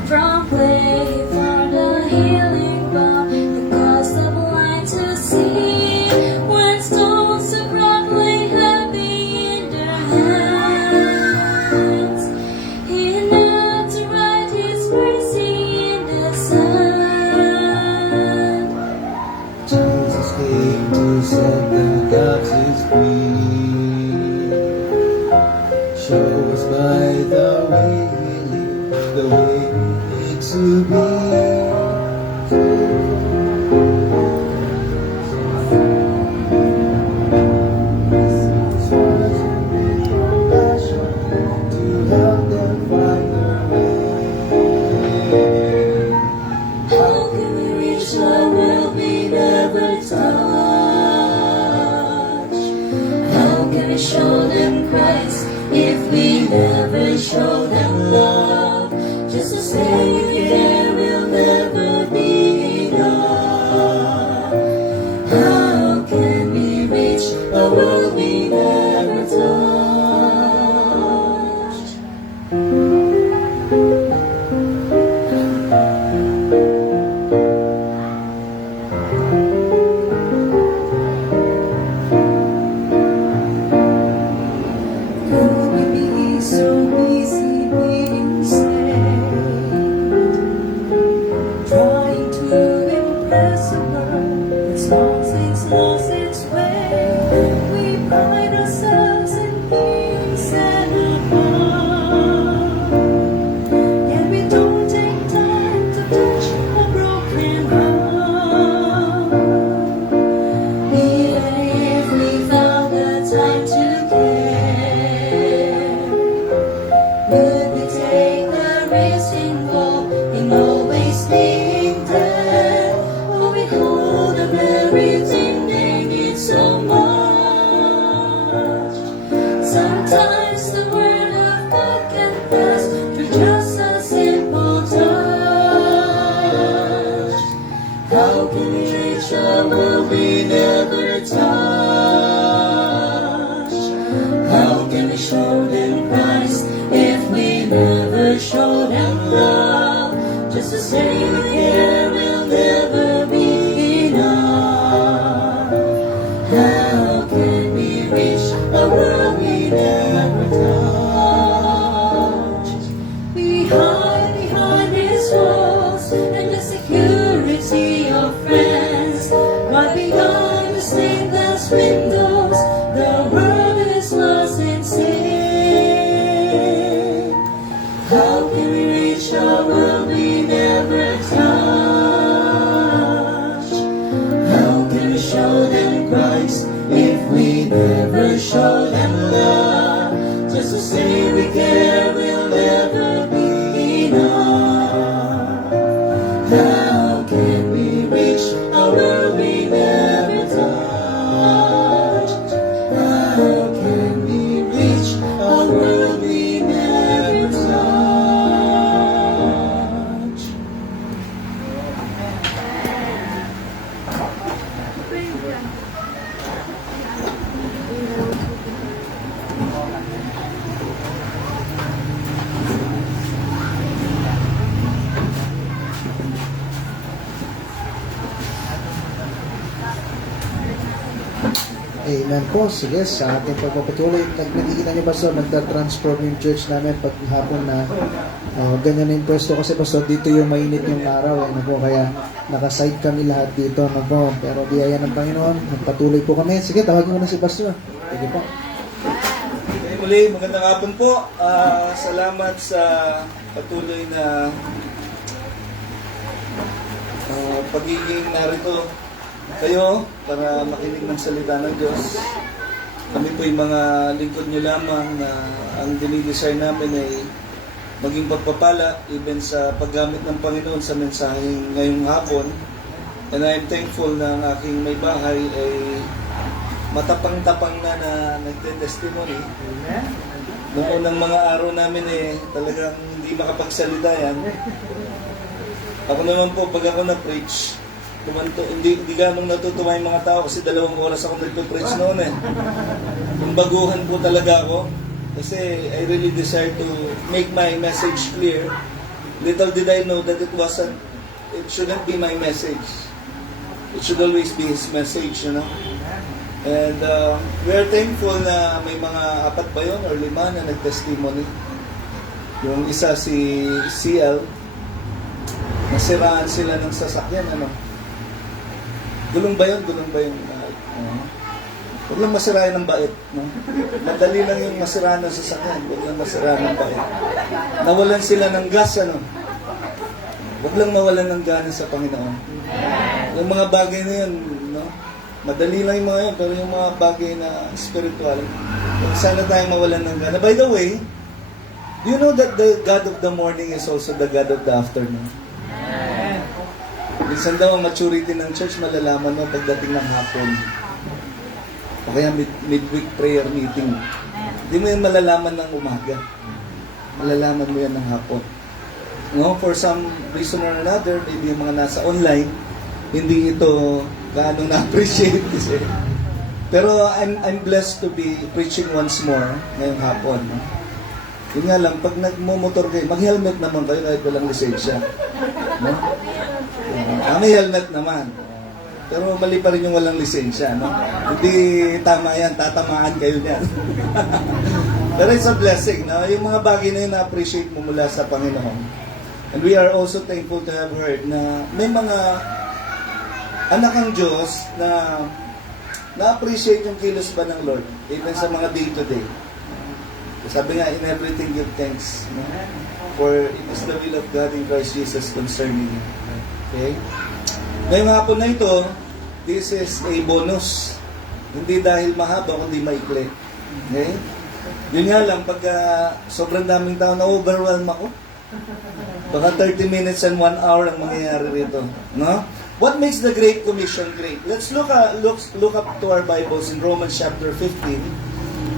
From play for the healing balm that caused the blind to see. When stones are crumbling heavy in their hands, he knelt to write his mercy in the sand. Jesus came to set the captives free. Show us by the way we live, the way we need to to help them find their way. How can we reach the world we never touch? How can we show them Christ if we never show them love? Just to say we care will never be enough. How can we reach a world we never touched? Could we be so busy being saved, trying to impress a world that's lost its way? We pride ourselves in being set apart, yet we don't take time to touch a broken heart. Even if we found the time to care, would we take the risk involved in always being there? Will we hold up everything they need so much? Sometimes the word of God can pass through just a simple touch. How can we reach a world we never touch? How can we show them Christ if we joy and love. Just to say we care will never be enough. How can we reach a world we never touched? How can we reach a world we never touched? Amen po. Sige, sa ating pagpapatuloy, nakikita niyo ba, Pastor, nagta-transform yung church namin pag hapon na ganyan na yung pwesto kasi, Pastor, dito yung mainit yung araw. Ano po, kaya nakaside kami lahat dito. Ano po, pero biyaya ng Panginoon, magpatuloy po kami. Sige, tawagin ko na si Pastor. Sige po. Okay, muli, magandang hapon po. Salamat sa patuloy na pagiging narito kayo para makinig ng salita ng Diyos. Kami po yung mga lingkod nyo lamang na ang dinidesire namin ay maging pagpapala even sa paggamit ng Panginoon sa mensaheng ngayong hapon. And I'm thankful na ang aking may bahay ay matapang-tapang na nagte-testimony. Noong unang mga araw namin talagang hindi makapagsalita yan. Ako naman po, pag ako na-preach, hindi ganong natutuwa yung mga tao kasi 2 oras ako nagpe-preach noon Kung baguhan po talaga ako kasi I really desire to make my message clear. Little did I know that it shouldn't be my message. It should always be His message, you know. And we are thankful na may mga 4 ba yun or 5 na nag-testimony. Yung isa si CL, nasiraan sila ng sasakyan, Gulong ba yun? Huwag lang masirayan ng bait. No? Madali lang yung masiraan ng sasakyan. Huwag lang masiraan ng bait. Nawalan sila ng gas, Huwag lang mawalan ng gana sa Panginoon. Yung mga bagay na yun, madali lang yung mga yun, pero yung mga bagay na spiritual, sana tayong mawalan ng gana. By the way, do you know that the God of the morning is also the God of the afternoon? Minsan daw ang maturity ng church malalaman mo pagdating ng hapon. O kaya midweek prayer meeting. Hindi mo yan malalaman ng umaga. Malalaman mo yan ng hapon. For some reason or another, maybe yung mga nasa online, hindi ito gaano na-appreciate kasi. Pero I'm blessed to be preaching once more ngayong hapon. Yun nga lang, pag nagmumotor kayo, mag-helmet naman kayo kahit walang lisensya. May helmet naman. Pero mali pa rin yung walang lisensya, Hindi tama yan, tatamaan kayo niyan. Pero it's a blessing, Yung mga bagay na yun na-appreciate mo mula sa Panginoon. And we are also thankful to have heard na may mga anak ng Diyos na na-appreciate yung kilos ba ng Lord, even sa mga day-to-day. Sabi nga, in everything give thanks, for it is the will of God in Christ Jesus concerning you. Okay? Ngayong hapon na ito, this is a bonus. Hindi dahil mahaba, kundi maikli. Okay? Yun nga lang, pagka sobrang daming tao, na-overwhelm ako. Baka 30 minutes and 1 hour ang mangyayari rito. No? What makes the Great Commission great? Let's look up to our Bibles in Romans chapter 15,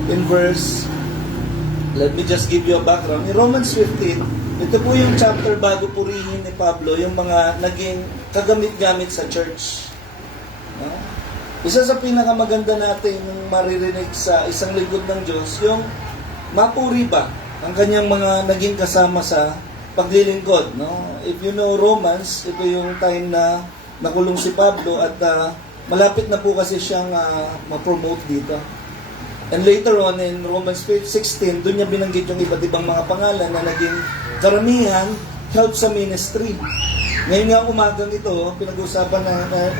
in verse, let me just give you a background. In Romans 15, ito po yung chapter bago purihin ni Pablo, yung mga naging kagamit-gamit sa church. No? Isa sa pinakamaganda natin maririnig sa isang lingkod ng Diyos, yung mapuri ba ang kanyang mga naging kasama sa paglilingkod. No? If you know Romans, ito yung time na nakulong si Pablo at malapit na po kasi siyang ma-promote dito. And later on, in Romans 16, doon niya binanggit yung iba't ibang mga pangalan na naging karamihan help sa ministry. Ngayon nga umagang ito, pinag-usapan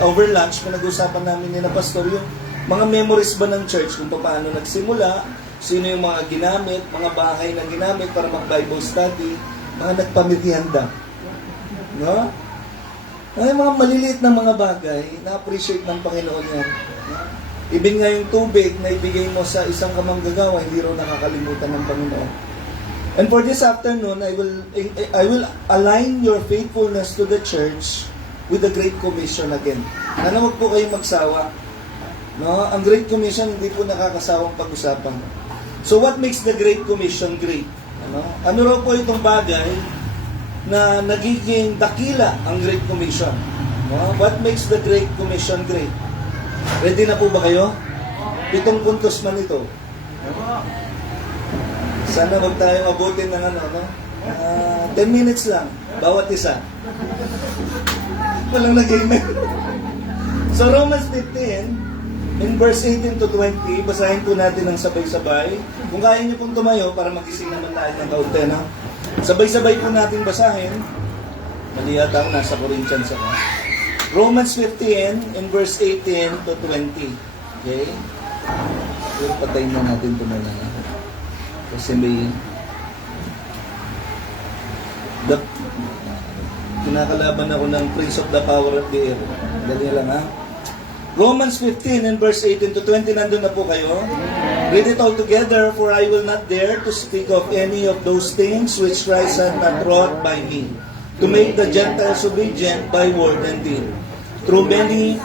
over lunch, pinag-usapan namin ni na pastor yung mga memories ba ng church, kung paano nagsimula, sino yung mga ginamit, mga bahay na ginamit para mag-Bible study, mga nagpamitianda. No? Ay, mga maliliit na mga bagay, na-appreciate ng Panginoon yan. Even nga yung tubig na ibigay mo sa isang kamanggagawa, hindi raw nakakalimutan ng Panginoon. And for this afternoon, I will align your faithfulness to the church with the Great Commission again. Sana wag po kayong magsawa. No? Ang Great Commission hindi po nakakasawang pag-usapan. So what makes the Great Commission great? Ano raw po itong bagay na nagiging dakila ang Great Commission? No? What makes the Great Commission great? Ready na po ba kayo? 7 puntos man ito. Sana wag tayong abutin ng 10 minutes lang, bawat isa. Walang nag-amen. So Romans 15, in verse 18 to 20, basahin po natin ng sabay-sabay. Kung kaya niyo pong tumayo para magising naman tayo ng kaunti, no? Sabay-sabay po natin basahin. Mali yata ako, nasa Corinthians ako. Romans 15, in verse 18 to 20. Okay? So, patayin na natin ito muna. Kasi may kinakalaban ako ng Prince of the Power of the Air. Dali lang ha. Romans 15 and verse 18 to 20, nandun na po kayo. Read it all together, for I will not dare to speak of any of those things which Christ hath not wrought by me, to make the Gentiles obedient by word and deed, through many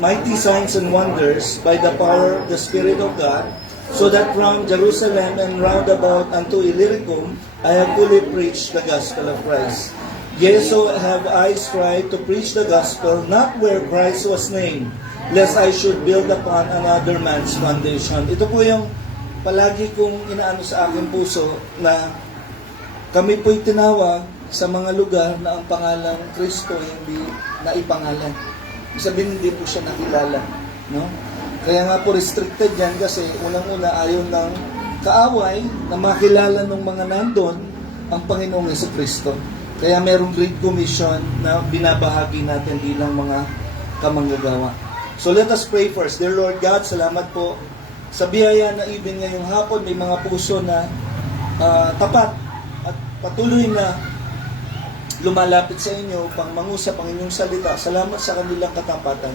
mighty signs and wonders, by the power of the Spirit of God, so that from Jerusalem and round about unto Illyricum, I have fully preached the gospel of Christ. Yea, so have I strive to preach the gospel, not where Christ was named, lest I should build upon another man's foundation. Ito po yung palagi kong inaano sa aking puso, na kami po'y tinawag sa mga lugar na ang pangalang Kristo hindi naipangalan. Sabihin, hindi po siya nakilala. No? Kaya nga po restricted yan kasi unang-una ayaw ng kaaway na makilala ng mga nandun ang Panginoong Jesucristo. Kaya merong Great Commission na binabahagi natin bilang mga kamanggagawa. So let us pray first. Dear Lord God, salamat po sa biyaya na even ngayong hapon may mga puso na tapat at patuloy na lumalapit sa inyo upang mangusap ang inyong salita. Salamat sa kanilang katapatan.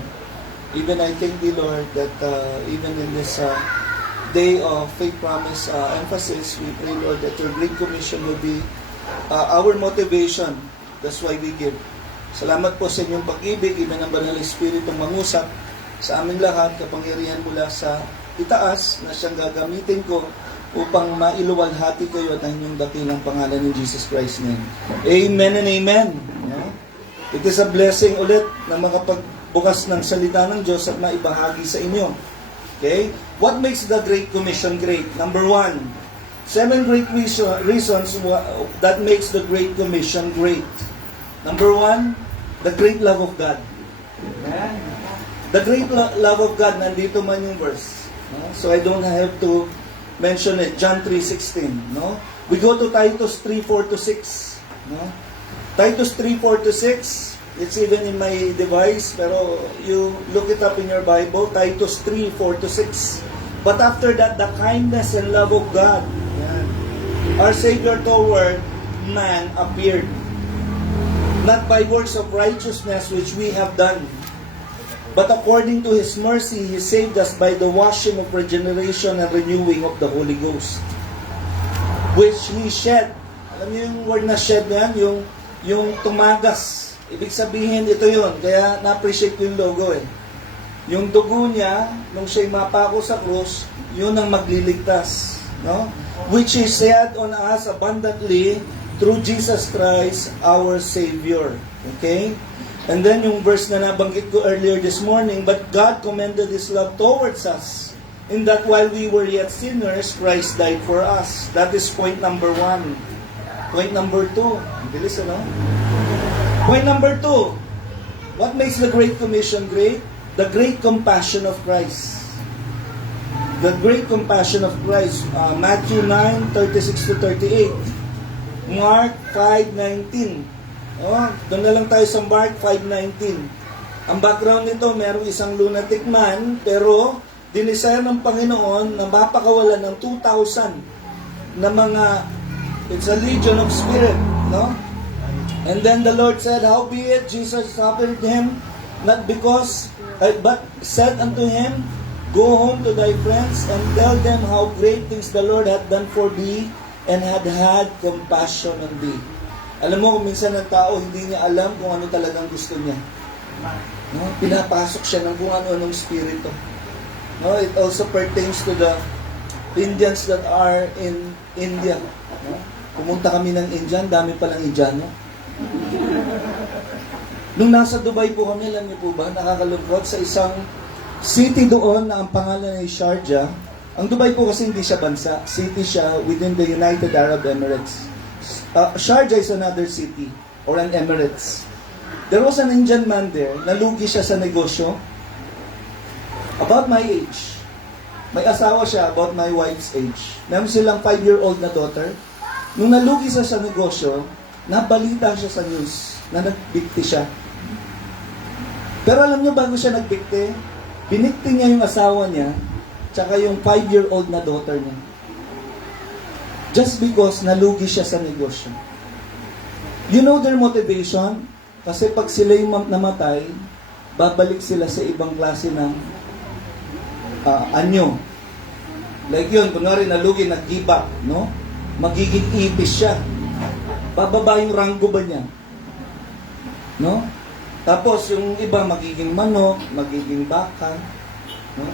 Even I thank thee, Lord, that even in this day of faith promise emphasis, we pray, Lord, that your Great Commission will be our motivation. That's why we give. Salamat po sa inyong pag-ibig, even ang Banal Espiritu mangusap sa aming lahat, kapangyarihan mula sa itaas na siyang gagamitin ko upang mailuwalhati kayo at ang inyong dakilang pangalan ni Jesus Christ's name. Amen and amen. Yeah? It is a blessing ulit na makapagbukas ng salita ng Diyos at maibahagi sa inyo. Okay? What makes the Great Commission great? Number 1, 7 great reasons that makes the Great Commission great. Number 1, the great love of God. The great love of God, nandito man yung verse. No? So I don't have to mention it. John 3:16. No? We go to Titus 3:4-6. No? Titus 3:4-6. It's even in my device, pero you look it up in your Bible. Titus 3:4-6. But after that, the kindness and love of God, our Savior toward man appeared, not by works of righteousness which we have done, but according to His mercy, He saved us by the washing of regeneration and renewing of the Holy Ghost, which He shed. Alam niyo yung word na shed na yan, yung tumagas. Ibig sabihin, ito yun. Kaya na-appreciate ko yung logo eh. Yung dugo niya, nung siya'y mapako sa krus, yun ang magliligtas. No? Which is shed on us abundantly through Jesus Christ, our Savior. Okay? And then yung verse na nabanggit ko earlier this morning, but God commended His love towards us, in that while we were yet sinners, Christ died for us. That is point number 1. Point number 2. Ang bilis, ano? Point number 2. What makes the Great Commission great? The great compassion of Christ. The great compassion of Christ. Matthew 9:36-38. Mark 5:19. Doon na lang tayo sa Mark 5:19. Ang background nito, merong isang lunatic man, pero dinesire ng Panginoon na mapakawalan ng 2,000 na mga, it's a legion of spirit, no? And then the Lord said, howbeit Jesus suffered him, not because, but said unto him, Go home to thy friends and tell them how great things the Lord had done for thee and had compassion on thee. Alam mo, kung minsan ng tao, hindi niya alam kung ano talagang gusto niya. No? Pinapasok siya ng kung ano-anong spirito. No? It also pertains to the Indians that are in India. No? Pumunta kami ng Indian, dami palang Indiano. Nung nasa Dubai po kami, alam niyo po ba, nakakalungkot sa isang city doon na ang pangalan ay Sharjah. Ang Dubai po kasi hindi siya bansa. City siya within the United Arab Emirates. Sharjah is another city or an Emirates. There was an Indian man there, nalugi siya sa negosyo. About my age. May asawa siya about my wife's age. Meron silang 5-year-old na daughter. Nung nalugi siya sa negosyo, nabalita siya sa news na nagbikti siya. Pero alam niyo, bago siya nagbikti, binikti niya yung asawa niya, tsaka yung 5-year-old na daughter niya. Just because nalugi siya sa negosyo. You know their motivation? Kasi pag sila yung namatay, babalik sila sa ibang klase ng anyo. Like yun, kunwari nalugi, nag-give up, no? Magiging ipis siya. Bababa yung ranggo ba niya? No? Tapos yung iba magiging manok, magiging baka. No?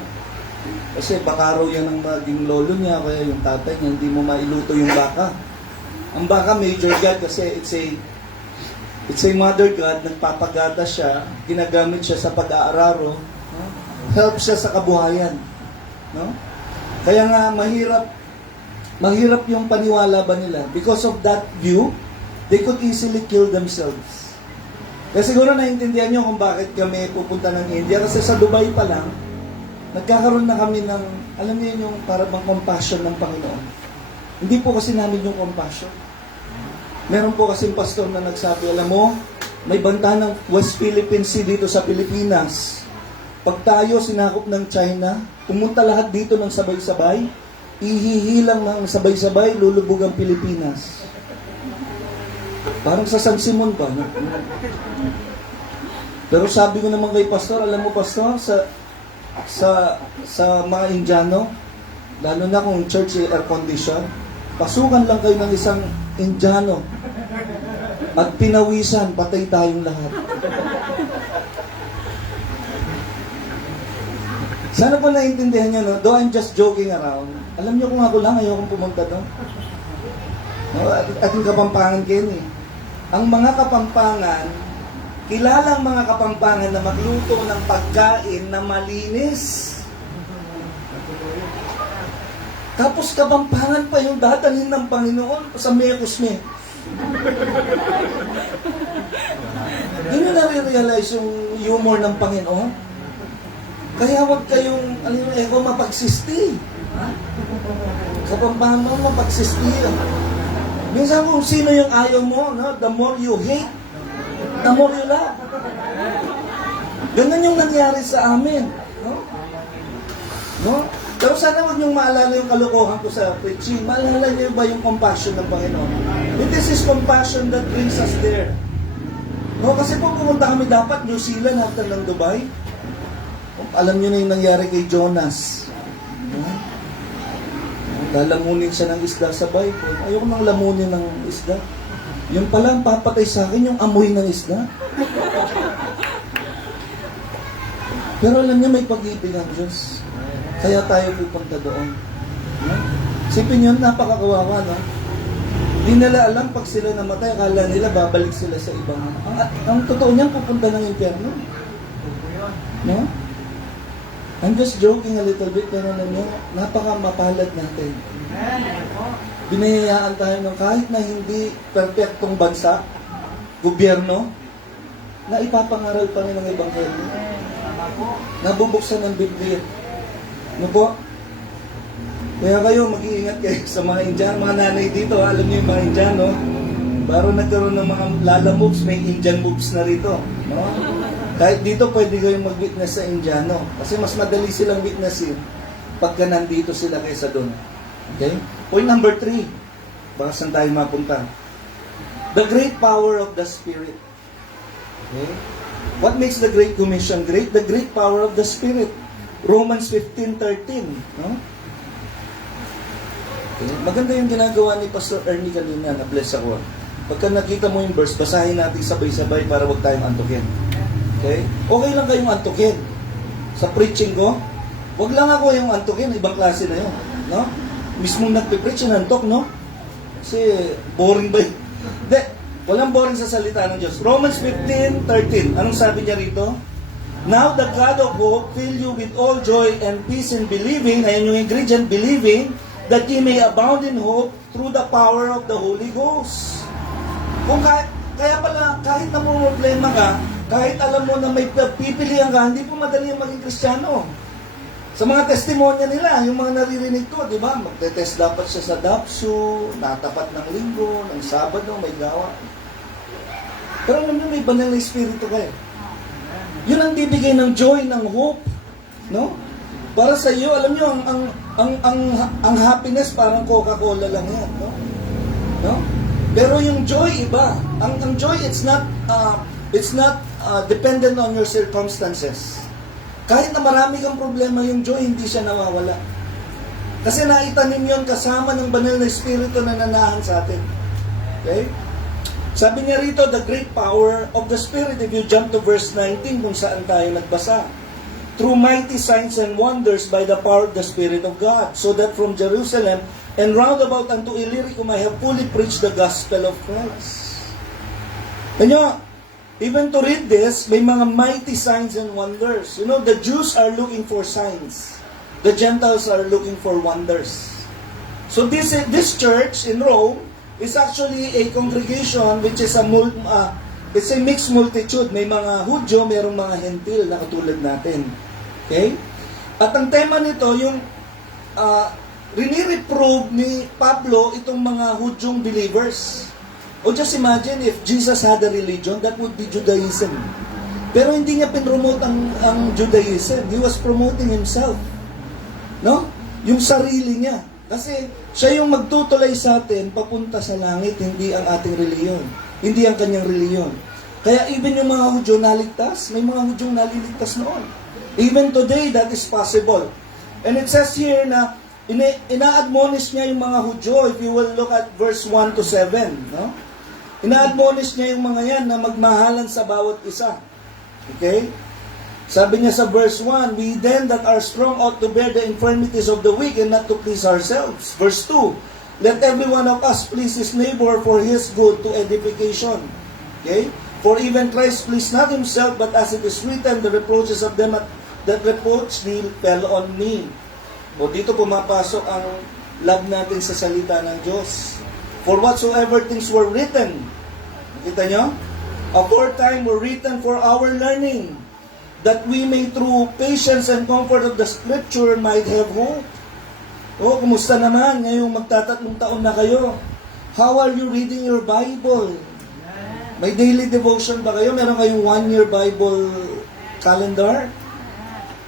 Kasi baka raw yan ang maging lolo niya, kaya yung tatay niya, hindi mo mailuto yung baka. Ang baka major god kasi it's a mother god, nagpapagata siya, ginagamit siya sa pag-aararo, no? Help siya sa kabuhayan. No? Kaya nga mahirap yung paniwala ba nila. Because of that view, they could easily kill themselves. Kasi siguro naiintindihan nyo kung bakit kami pupunta ng India. Kasi sa Dubai pa lang, nagkakaroon na kami ng, alam niyo yung para bang compassion ng Panginoon. Hindi po kasi namin yung compassion. Meron po kasing pastor na nagsabi, alam mo, may banta ng West Philippine Sea dito sa Pilipinas. Pag tayo sinakop ng China, pumunta lahat dito ng sabay-sabay, ihihilang ng sabay-sabay, lulubog ang Pilipinas. Parang sa San Simon ba? No? Pero sabi ko naman kay pastor, alam mo pastor, sa mga Indiano, lalo na kung church air condition, pasukan lang kayo ng isang Indiano at pinawisan, patay tayong lahat. Sana po naiintindihan nyo, no? Though I'm just joking around, alam nyo kung ako lang, ayokong pumunta doon. No? At yung Kapampangan kayo eh. Ang mga Kapampangan, kilalang mga Kapampangan na magluto ng pagkain na malinis. Tapos Kapampangan pa yung dadalhin ng Panginoon sa Mekosme. Hindi nyo nare-realize yung humor ng Panginoon? Kaya huwag kayong, mapagsisti. Ha? Kapampangan mo, mapagsisti. Minsan kung sino yung ayaw mo, no? The more you hate, the more you love. Ganun yung nangyari sa amin. No? No? Pero sana huwag niyong maalala yung kalokohan ko sa preaching. Maalala niyo ba yung compassion ng Panginoon? And this is compassion that brings us there. No? Kasi kung pumunta kami dapat New Zealand after ng Dubai, alam niyo na yung nangyari kay Jonas. No? Lalamunin siya ng isda sa Bible. Ayoko nang lamunin ng isda. Yung pala ang papatay sa akin, yung amoy ng isda. Pero alam niya, may pag-ibig ang Diyos. Kaya tayo pupunta doon. No? Sipin yun, napakakawawa, no? Hindi nila alam pag sila namatay, akala nila babalik sila sa ibang. Ang totoo niyan, pupunta ng impyerno. No? I'm just joking a little bit, pero alam niyo, napaka-mapalad natin. Binayayaan tayo ng kahit na hindi perfectong bansa, gobyerno, na ipapangaral pa rin ng Ebanghelyo. Nabubuksan ng Biblia. Ano po? Kaya kayo, mag-iingat kayo sa mga Indian, mga nanay dito, alam niyo yung mga Indiano, baro nagkaroon ng mga lala moves, may Indian moves na rito. No? Kahit dito, pwede kayong mag-witness sa Indiano. Kasi mas madali silang witnessin pagka nandito sila kaysa doon. Okay? Point number 3. Baka saan tayo mapunta? The great power of the Spirit. Okay? What makes the Great Commission great? The great power of the Spirit. Romans 15:13, no? Okay. Maganda yung ginagawa ni Pastor Ernie kanina, na-bless ako. Pagka nakita mo yung verse, basahin natin sabay-sabay para wag tayong antukin. Okay? Okay lang kayong antukin. Sa preaching ko, wag lang ako yung antukin, ibang klase na yun. No? Mismong nagpipreach, antok, no? Kasi boring ba yun? Hindi, walang boring sa salita ng Diyos. Romans 15:13, anong sabi niya rito? Now the God of hope fill you with all joy and peace in believing, ayan yung ingredient, believing, that ye may abound in hope through the power of the Holy Ghost. Kung kaya pala, kahit na mo problema ka, kahit alam mo na may pipilihan ka, hindi po madali yung maging Kristiyano. Sa mga testimonya nila, yung mga naririnig ko, di ba? Magte-test dapat siya sa DAPSU, natapat ng linggo, ng Sabado, may gawa. Pero alam nyo, may banal na espiritu kayo. Yun ang bibigay ng joy, ng hope, no? Para sa iyo, alam nyo, ang happiness parang Coca-Cola lang yan, no? No? Pero yung joy iba. Ang joy, it's not dependent on your circumstances. Kahit na marami kang problema, yung joy hindi siya nawawala. Kasi naitanim yun kasama ng banal na espiritu na nanahan sa atin. Okay? Sabi niya rito, the great power of the Spirit, if you jump to verse 19, kung saan tayo nagbasa. Through mighty signs and wonders by the power of the Spirit of God, so that from Jerusalem and round about unto Illyricum I have fully preached the gospel of Christ. And you know, even to read this, may mga mighty signs and wonders. You know, the Jews are looking for signs. The Gentiles are looking for wonders. So this church in Rome is actually a congregation which is it's a mixed multitude. May mga Hudyo, mayroong mga Hentil na katulad natin. Okay? At ang tema nito, yung rinireprove ni Pablo itong mga Hudyong believers. O just imagine if Jesus had a religion, that would be Judaism. Pero hindi niya pinromote ang Judaism. He was promoting himself. No? Yung sarili niya. Kasi siya yung magtutulay sa atin papunta sa langit, hindi ang ating reliyon. Hindi ang kanyang reliyon. Kaya even yung mga Hudyo naligtas, may mga Hudyong naliligtas noon. Even today, that is possible. And it says here na ina-admonish niya yung mga Hudyo, if you will look at verse 1 to 7. No? Ina-admonish niya yung mga yan na magmahalan sa bawat isa. Okay? Sabi niya sa verse 1, we then that are strong ought to bear the infirmities of the weak and not to please ourselves. Verse 2, let every one of us please his neighbor for his good to edification. Okay? For even Christ pleased not himself, but as it is written, the reproaches of them that reproach me fell on me. O dito pumapasok ang love natin sa salita ng Diyos. For whatsoever things were written, kita nyo? Aforetime were written for our learning, that we may through patience and comfort of the Scripture might have hope. O, kumusta naman? Ngayong magtatatlong taon na kayo. How are you reading your Bible? May daily devotion ba kayo? Meron kayong 1-year Bible calendar?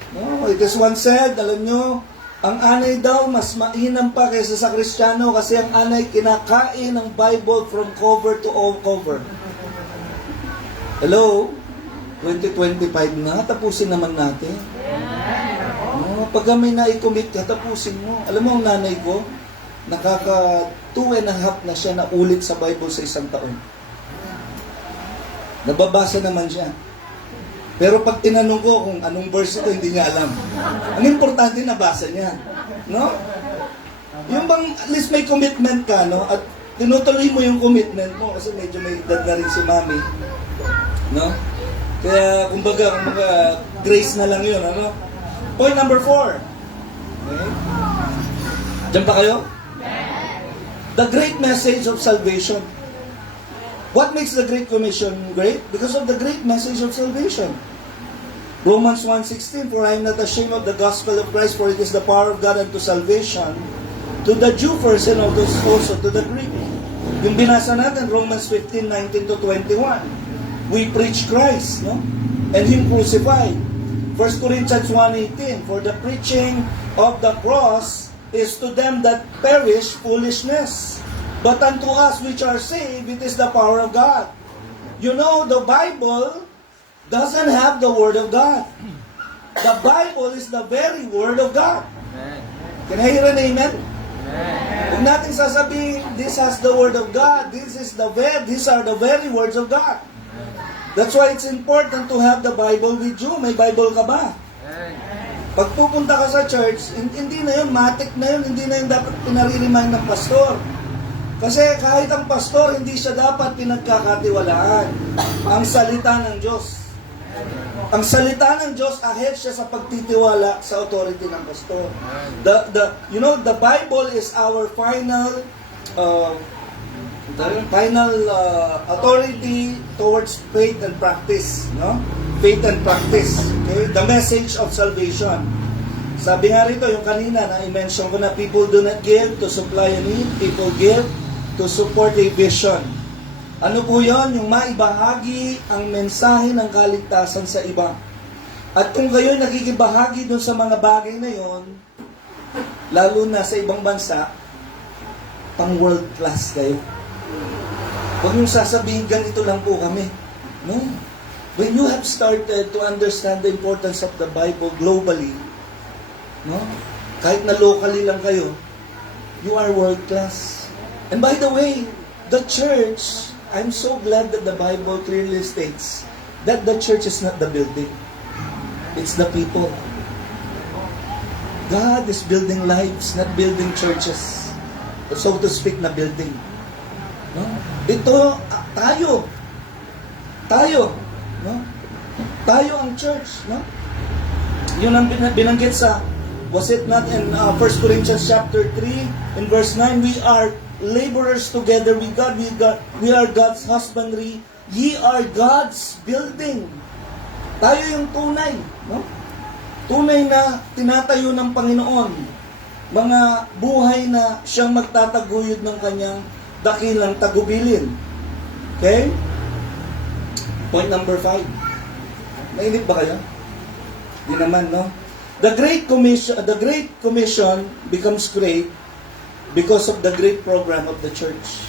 No, it is once said, alam nyo, ang anay daw mas mainam pa kaysa sa Kristiyano kasi ang anay kinakain ng Bible from cover to cover. Hello? 2025 na, tapusin naman natin. No, pagka may nai-commit ka, tapusin mo. Alam mo ang nanay ko, nakaka 2.5 na siya na ulit sa Bible sa isang taon. Nababasa naman siya. Pero pag tinanong ko kung anong verse ito, hindi niya alam. Ang importante, nabasa niya. No? Yung bang, at least may commitment ka, no? At tinutuloy mo yung commitment mo kasi medyo may edad na rin si mami. No? Kaya, kumbaga, grace na lang yun, ano? Point number 4. Okay? Diyan pa kayo? The great message of salvation. What makes the Great Commission great? Because of the great message of salvation. Romans 1:16, for I am not ashamed of the gospel of Christ, for it is the power of God unto salvation, to the Jew first and also to the Greek. Yung binasa natin, Romans 15:19 to 21. We preach Christ, no? And Him crucified. 1 Corinthians 1:18, for the preaching of the cross is to them that perish foolishness. But unto us which are saved, it is the power of God. You know, the Bible doesn't have the Word of God. The Bible is the very Word of God. Can I hear an amen? Huwag natin sasabihin, this has the Word of God, these are the very words of God. That's why it's important to have the Bible with you. May Bible ka ba? Pag pupunta ka sa church, hindi na yun, matik na yun, hindi na yun dapat pinaririmahin ng pastor. Kasi kahit ang pastor, hindi siya dapat pinagkakatiwalaan. Ang salita ng Diyos. Ang salita ng Diyos, ahead siya sa pagtitiwala sa authority ng pastor. The Bible is our final authority towards faith and practice, no? Faith and practice. Okay? The message of salvation. Sabi nga rito, yung kanina na i-mention ko na, people do not give to supply a need, people give to support a vision. Ano po yon? Yung maibahagi ang mensahe ng kaligtasan sa iba. At kung kayo'y nakikibahagi dun sa mga bagay na yon, lalo na sa ibang bansa, pang world class kayo. Huwag yung sasabihin, ganito lang po kami. No? When you have started to understand the importance of the Bible globally, no? Kahit na locally lang kayo, you are world class. And by the way, the church, I'm so glad that the Bible clearly states that the church is not the building. It's the people. God is building lives, not building churches. So to speak, na building. No? Ito, tayo, no? Tayo ang church, no? Yun ang binanggit sa, was it not in 1 Corinthians chapter 3, in verse 9, we are laborers together with God, we are God's husbandry, ye are God's building. Tayo yung tunay, no? Tunay na tinatayo ng Panginoon, mga buhay na siyang magtataguyod ng kanyang dakilang tagubilin. Okay? Point number 5. Nainip ba kayo? Di naman, no? The Great Commission becomes great because of the great program of the church.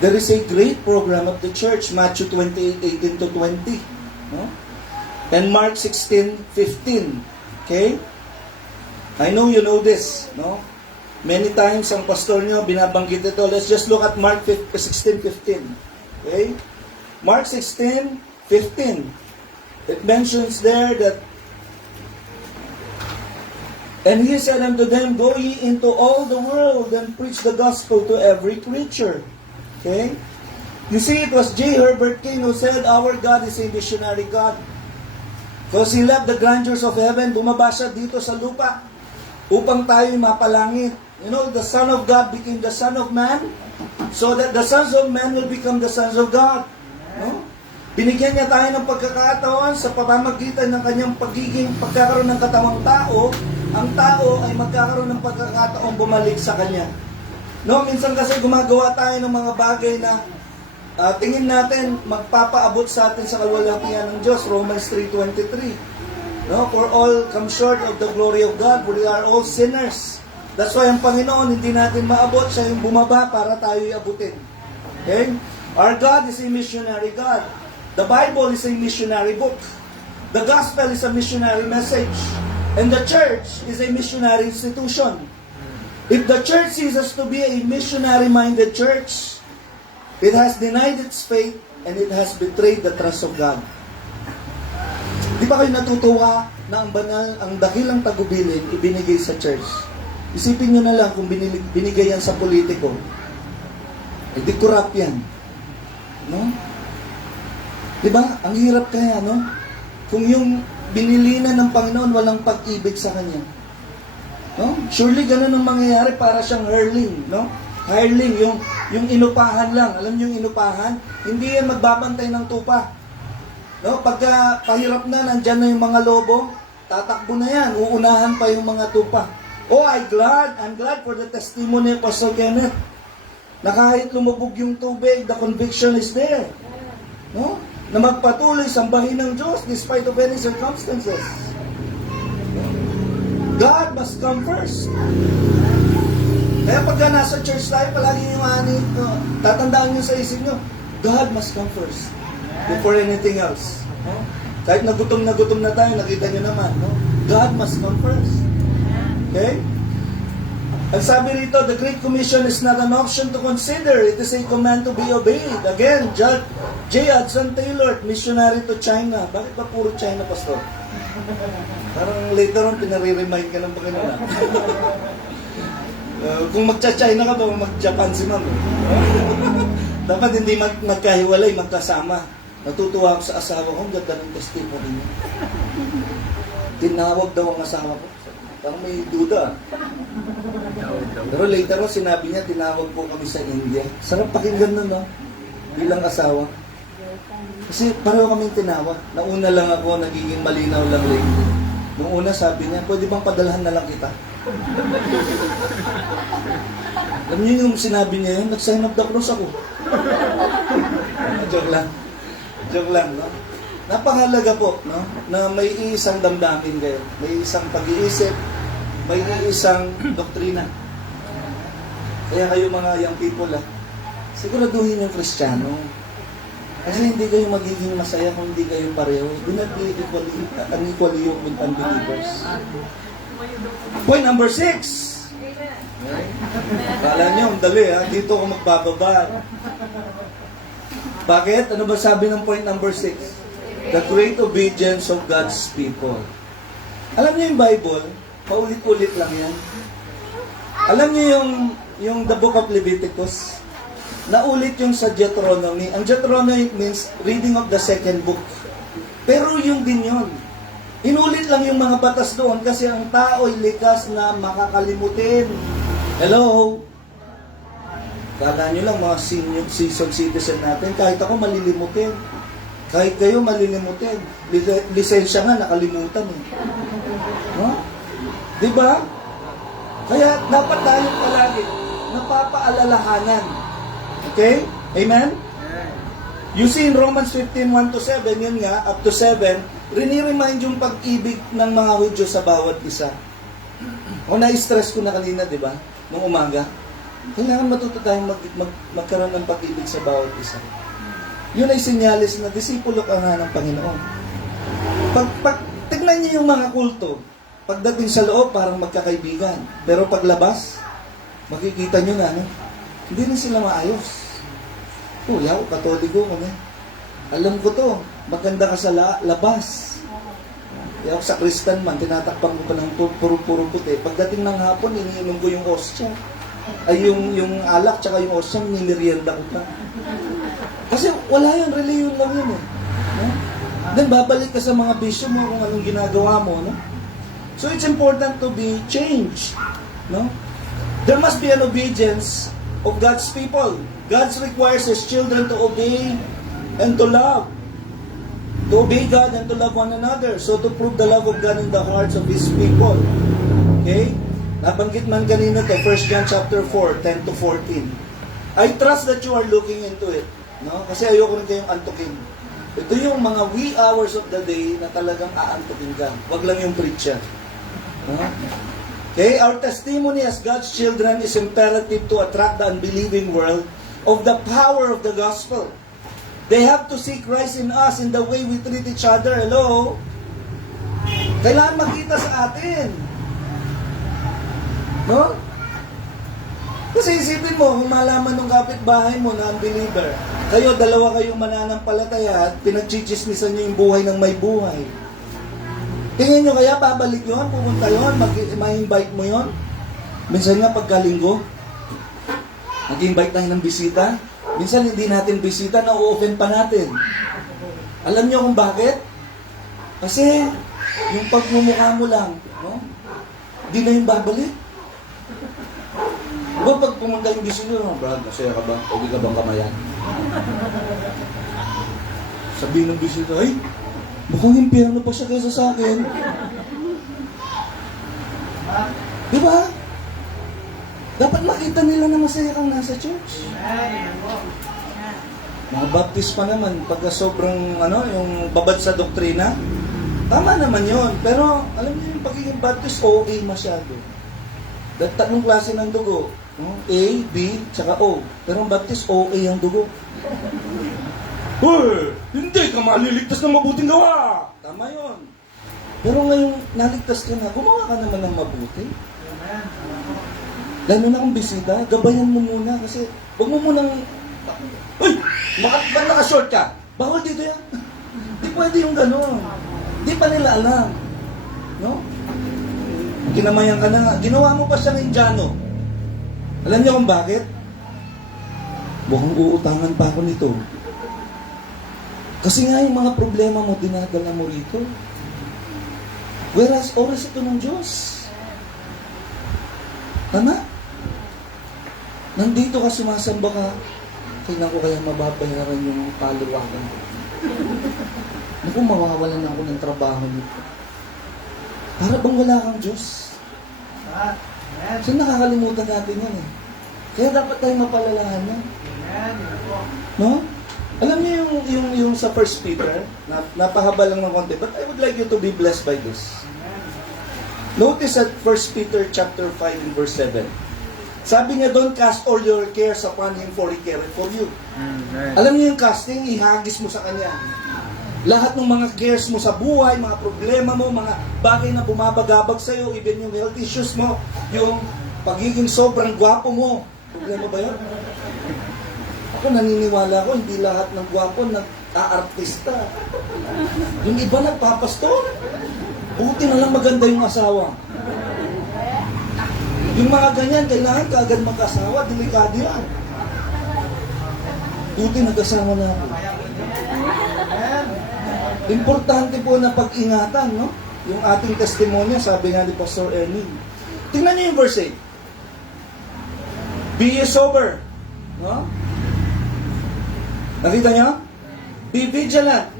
There is a great program of the church, Matthew 28:18 to 20. No? And Mark 16:15. Okay? I know you know this. No? Many times ang pastor nyo binabanggit ito. Let's just look at Mark 16:15. Okay? Mark 16:15. It mentions there that, and he said unto them, go ye into all the world and preach the gospel to every creature. Okay? You see, it was J. Herbert King who said, our God is a missionary God. Because he left the grandeurs of heaven, bumaba siya dito sa lupa upang tayo'y mapalangit. You know, the Son of God became the Son of Man so that the sons of man will become the sons of God. No? Binigyan niya tayo ng pagkakataon sa pamamagitan ng kanyang pagkakaroon ng katawang tao, ang tao ay magkakaroon ng pagkakataon bumalik sa kanya. No, minsan kasi gumagawa tayo ng mga bagay na tingin natin magpapaabot sa atin sa kaluwalhatian ng Diyos, Romans 3:23. No, for all come short of the glory of God, for we are all sinners. That's why ang Panginoon hindi natin maabot, siya yung bumaba para tayo'y abutin. Okay? Our God is a missionary God. The Bible is a missionary book. The gospel is a missionary message. And the church is a missionary institution. If the church ceases to be a missionary-minded church, it has denied its faith and it has betrayed the trust of God. Di ba kayo natutuwa na ang dakilang tagubilin ibinigay sa church? Isipin nyo na lang kung binigay yan sa politiko. Di corrupt yan. No? Di ba? Ang hirap kaya, no? Kung yung binilinan ng Panginoon walang pag-ibig sa Kanya. No? Surely ganun ang mangyayari para siyang hireling, no? Hireling, yung inupahan lang. Alam niyo yung inupahan? Hindi yan magbabantay ng tupa. No? Pagka pahirap na, nandyan na yung mga lobo, tatakbo na yan. Uunahan pa yung mga tupa. Oh, I'm glad for the testimony of Pastor Kenneth. Na kahit lumubog yung tubig, the conviction is there. No? Na magpatuloy sambahin ng Diyos despite of any circumstances. God must come first. Kaya pagka nasa church tayo, palagi yung tatandaan nyo sa isip nyo, God must come first before anything else. No? Kahit na gutom na tayo, nakita nyo naman, no? God must come first. Okay? Ang sabi rito, the Great Commission is not an option to consider. It is a command to be obeyed. Again, J. Hudson Taylor, missionary to China. Bakit ba puro China, Pastor? Parang later on, pinare-remind ka ng Panginoon. Kung magcha-China ka ba, mag-Japan si Ma'am. Dapat hindi magkahiwalay, magkasama. Natutuwa ako sa asawa ko, ang ganda ng testimony niya. Tinawag daw ang asawa ko. Parang may duda. Pero later on, sinabi niya, tinawag po kami sa India. Sarap pakinggan nun, no? Bilang asawa. Kasi pareho kaming tinawag. Nauna lang ako, nagiging malinaw lang lately. Nung una sabi niya, pwede bang padalhan na lang kita? Alam niyo yung sinabi niya yun, nag-sign of the cross ako. Joke lang. Joke lang, no? Napakahalaga po, no? Na may isang damdamin kayo. May isang pag-iisip, may isang doktrina. Kaya kayo mga young people, siguraduhin yung Kristiyano. Kasi hindi kayo magiging masaya kung hindi kayo pareho. Do not be unequally yoked with unbelievers. Point number 6. Kala nyo, ang dali ha. Dito ako magbababa. Bakit? Ano ba sabi ng point number 6? The great obedience of God's people. Alam niyo yung Bible, paulit-ulit lang yan. Alam niyo yung the book of Leviticus? Naulit yung sa Deuteronomy. Ang Deuteronomy means reading of the second book. Pero yung din yun. Inulit lang yung mga batas doon kasi ang tao ay likas na makakalimutin. Hello? Kala nyo lang mga seasoned citizen natin, kahit ako malilimutin. Kahit kayo malilimutin. Lisensya nga, nakalimutan eh. No? Diba? Kaya dapat tayo palagi napapaalalahanan. Okay? Amen? You see in Romans 15:1-7, yun nga, up to 7, riniremind yung pag-ibig ng mga Hudyo sa bawat isa. O na-stress ko na kanina, di ba? Nung umaga. Kailangan matuto tayong magkaroon ng pag-ibig sa bawat isa. Yun ay sinyalis na disipulo ka nga ng Panginoon. Tignan niyo yung mga kulto. Pagdating sa loob, parang magkakaibigan. Pero paglabas, makikita niyo na, hindi rin sila maayos. Yaw, katoliko ko na. Alam ko to, maganda ka sa labas. Yaw, sa Kristan man, tinatakpan ko pa ng puro-puro puti. Pagdating ng hapon, iniinom ko yung ostya. Ay, yung alak, tsaka yung ostya, nilirienda ko pa. Kasi wala yun, reliyon lang yun eh. No? Then babalik ka sa mga bisyo mo kung anong ginagawa mo. No? So it's important to be changed. No? There must be an obedience of God's people. God requires His children to obey and to love. To obey God and to love one another. So to prove the love of God in the hearts of His people. Okay? Nabanggit man kanina to, 1 John chapter 4, 10-14. I trust that you are looking into it. No? Kasi ayoko rin kayong antukin. Ito yung mga wee hours of the day na talagang aantukin ka. Wag lang yung preacher. No? Okay, our testimony as God's children is imperative to attract the unbelieving world of the power of the gospel. They have to see Christ in us in the way we treat each other. Hello? Kailangan makita sa atin. No? Kasi isipin mo, kung malaman ng kapitbahay mo na unbeliever, kayo, dalawa kayong mananampalataya at pinagchichismisan nyo yung buhay ng may buhay. Tingin nyo kaya, babalik yun, pupunta yun, ma-invite mo yun? Minsan nga pagkalinggo, nag-invite tayo ng bisita. Minsan hindi natin bisita, na-o-offend pa natin. Alam nyo kung bakit? Kasi, yung pagmumukha mo lang, no? Hindi na yung babalik. Diba pag pumunta yung bisita, Brad, masaya ka ba? Huwag ka bang kamayan? Sabihin ng bisita, ay, mukhang impyerno pa siya kaysa sa akin. Diba? Dapat makita nila na masaya kang nasa church. Mga baptist pa naman, pagka sobrang, yung babad sa doktrina, tama naman yon. Pero, alam niyo yung pagiging baptist, okay masyado. Tatlong klase ng dugo. A, B, tsaka O. Pero ang baptist, OA ang dugo. Hoy, hindi ka maliligtas ng mabuting gawa. Tama yun. Pero ngayong naligtas ka na, gumawa ka naman ng mabuti. Lalo na kung bisita, gabayan mo muna kasi huwag mo munang, uy, ba't naka-short ka? Bawal dito yan. Di pwede yung gano'n. Di pa nila alam. No? Kinamayan ka na, ginawa mo pa siyang Indiano. Alam niyo kung bakit? Mukhang uutangan pa ako nito. Kasi nga yung mga problema mo, dinadala mo rito. Whereas, oras ito ng Diyos. Tama? Nandito ka, sumasamba ka, kailan ko kaya mababayaran yung paluwakan ko. Naku, mawawalan na ako ng trabaho nito. Para bang wala kang Diyos? So, nakakalimutan natin yan eh. Kaya dapat tayong mapalalahanan. No? Alam niyo yung sa 1 Peter, napahaba lang ng konti, but I would like you to be blessed by this. Notice at 1 Peter chapter 5 and verse 7. Sabi niya, don't cast all your cares upon Him for He careth for you. Alam niyo yung casting, ihagis mo sa Kanya. Lahat ng mga cares mo sa buhay, mga problema mo, mga bagay na bumabagabag sa'yo, even yung health issues mo, yung pagiging sobrang gwapo mo. Problema ba yun? Ako naniniwala ko, hindi lahat ng gwapo nag-aartista. Yung iba nagpapastor. Buti na lang maganda yung asawa. Yung mga ganyan, kailangan kaagad mag-asawa, delikado yan. Buti nag-asawa na ako. Importante po na pag-ingatan, no? Yung ating testimonya, sabi nga ni Pastor Ernie. Tingnan niyo yung verse 8. Be ye sober. No? Nakita niyo? Be vigilant.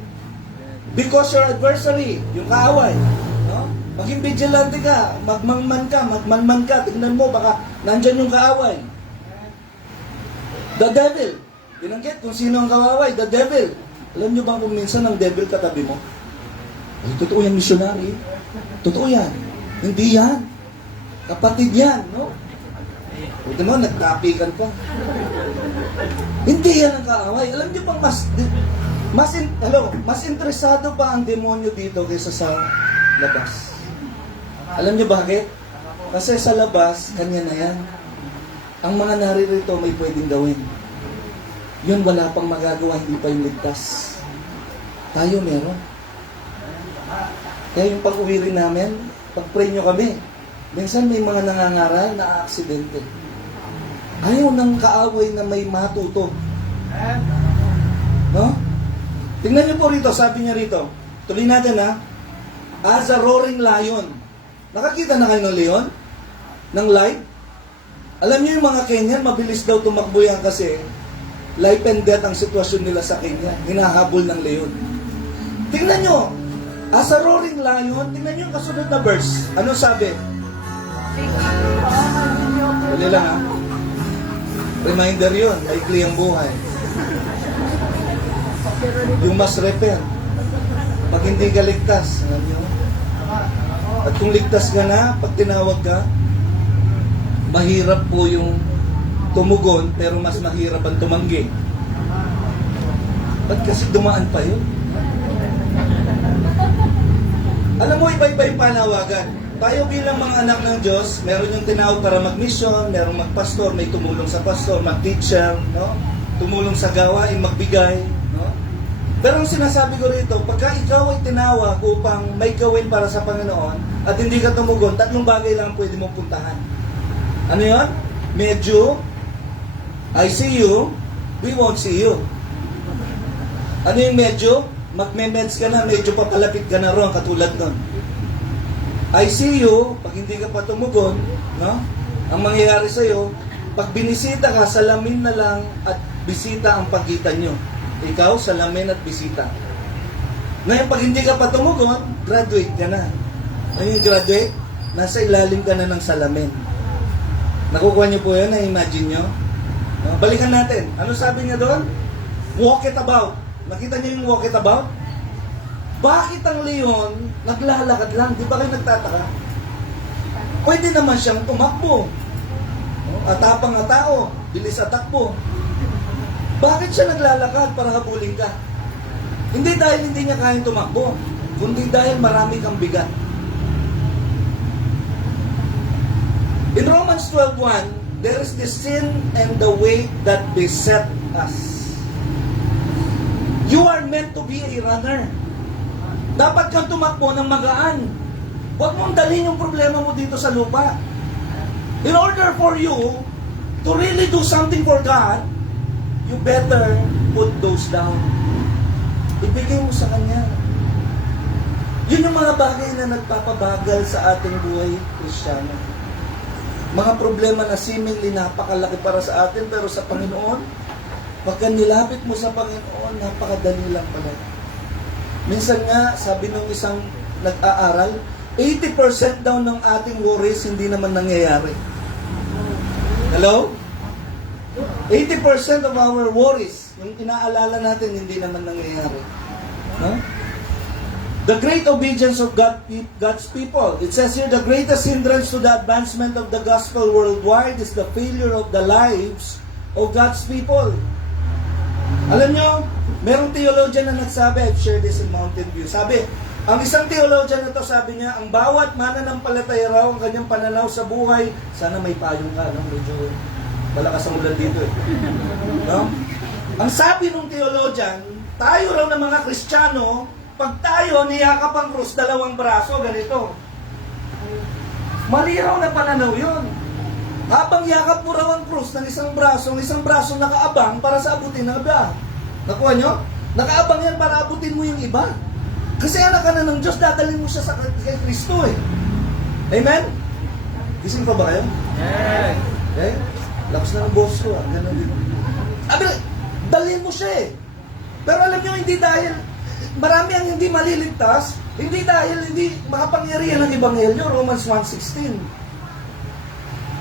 Because your adversary, yung kaaway, no? Maging vigilante ka, magmanman ka, tingnan mo, baka nandyan yung kaaway. The devil. Binanggit kung sino ang kaaway, the devil. Alam niyo ba kung minsan ang devil katabi mo? Ay, totoo yan, missionary. Totoo yan. Hindi yan. Kapatid yan, no? Buti mo, nagtapikan pa. Hindi yan ang kaaway. Alam niyo bang mas interesado pa ang demonyo dito kaysa sa labas. Alam niyo bakit? Kasi sa labas, kanya na yan. Ang mga naririto may pwedeng gawin. Yun, wala pang magagawa, hindi pa yung ligtas. Tayo meron. Kaya yung pag-uwi rin namin, pag-pray nyo kami, minsan may mga nangangaral na aksidente. Ayaw ng kaaway na may matuto. No? Tingnan niyo po rito, sabi niya rito. Tuloy natin ha. As a roaring lion. Nakakita na kayo ng leon? Ng live? Alam niyo yung mga Kenyan, mabilis daw tumakbo yan kasi life and death ang sitwasyon nila sa Kenya. Hinahabol ng leon. Tingnan niyo. As a roaring lion, tingnan niyo yung kasunod na verse. Ano sabi? Dali lang ha. Reminder yun, maikli ang buhay. Yung mas repent. Pag hindi ka ligtas, alam nyo? At kung ligtas ka na, pag tinawag ka, mahirap po yung tumugon, pero mas mahirap ang tumanggi. Ba't kasi dumaan pa yun? Alam mo, iba-iba yung panawagan. Tayo bilang mga anak ng Diyos, meron yung tinawag para mag-mission, meron mag-pastor, may tumulong sa pastor, mag-teacher, no? Tumulong sa gawain, magbigay, no? Pero ang sinasabi ko rito, pagka ikaw ay tinawag upang may gawin para sa Panginoon at hindi ka tumugon, tatlong bagay lang pwede mong puntahan. Ano yun? Medyo, I see you, we won't see you. Ano yung medyo? Magme-meds ka na, medyo papalapit ka na ron, katulad nun. I see you, pag hindi ka pa tumugon, no? Ang mangyayari sa'yo, pag binisita ka, salamin na lang at bisita ang pagitan nyo. Ikaw, salamin at bisita. Ngayon, pag hindi ka pa tumugon, graduate ka na. Ano yung graduate? Nasa ilalim ka na ng salamin. Nakukuha niyo po yun, na-imagine nyo? No? Balikan natin. Ano sabi niya doon? Walk it about. Nakita niyo yung walk it about? Bakit ang leon naglalakad lang? Di ba kayo nagtataka? Pwede naman siyang tumakbo. Atapang na tao, bilis atakbo. Bakit siya naglalakad para habulin ka? Hindi dahil hindi niya kayang tumakbo, kundi dahil marami kang bigat. In Romans 12:1, there is the sin and the weight that beset us. You are meant to be a runner. Dapat kang tumakbo ng magaan. Huwag mong dalhin yung problema mo dito sa lupa. In order for you to really do something for God, you better put those down. Ibigay mo sa Kanya. Yun yung mga bagay na nagpapabagal sa ating buhay Kristiyano. Mga problema na seemingly napakalaki para sa atin, pero sa Panginoon, pagka nilapit mo sa Panginoon, napakadali lang pala. Minsan nga, sabi ng isang nag-aaral, 80% daw ng ating worries hindi naman nangyayari. Hello? 80% of our worries, yung inaalala natin, hindi naman nangyayari. Huh? The great obedience of God's people. It says here, the greatest hindrance to the advancement of the gospel worldwide is the failure of the lives of God's people. Alam nyo, merong theologian na nagsabi, I've shared this in Mountain View. Sabi, ang isang theologian na to, sabi niya, ang bawat mananampalataya raw ang kanyang pananaw sa buhay, sana may payong ka, no? Medyo malakas ang ulan dito eh. No? Ang sabi ng theologian, tayo raw ng mga Kristiyano, pag tayo niyakap ang krus, dalawang braso, ganito. Mali raw na pananaw yun. Habang yakap mo raw ang krus ng isang braso nakaabang para sa abutin ng iba. Nakuha nyo? Nakaabang yan para abutin mo yung iba. Kasi anak ka na ng Diyos, dadalhin mo siya kay Kristo eh. Amen? Gising pa ba kayo? Yes. Okay? Lakas na ng boss ko. Ganun din. Dalhin mo siya eh. Pero alam nyo, hindi dahil marami ang hindi maliligtas, hindi dahil hindi makapangyarihan ng Ebanghelyo, Romans 1:16.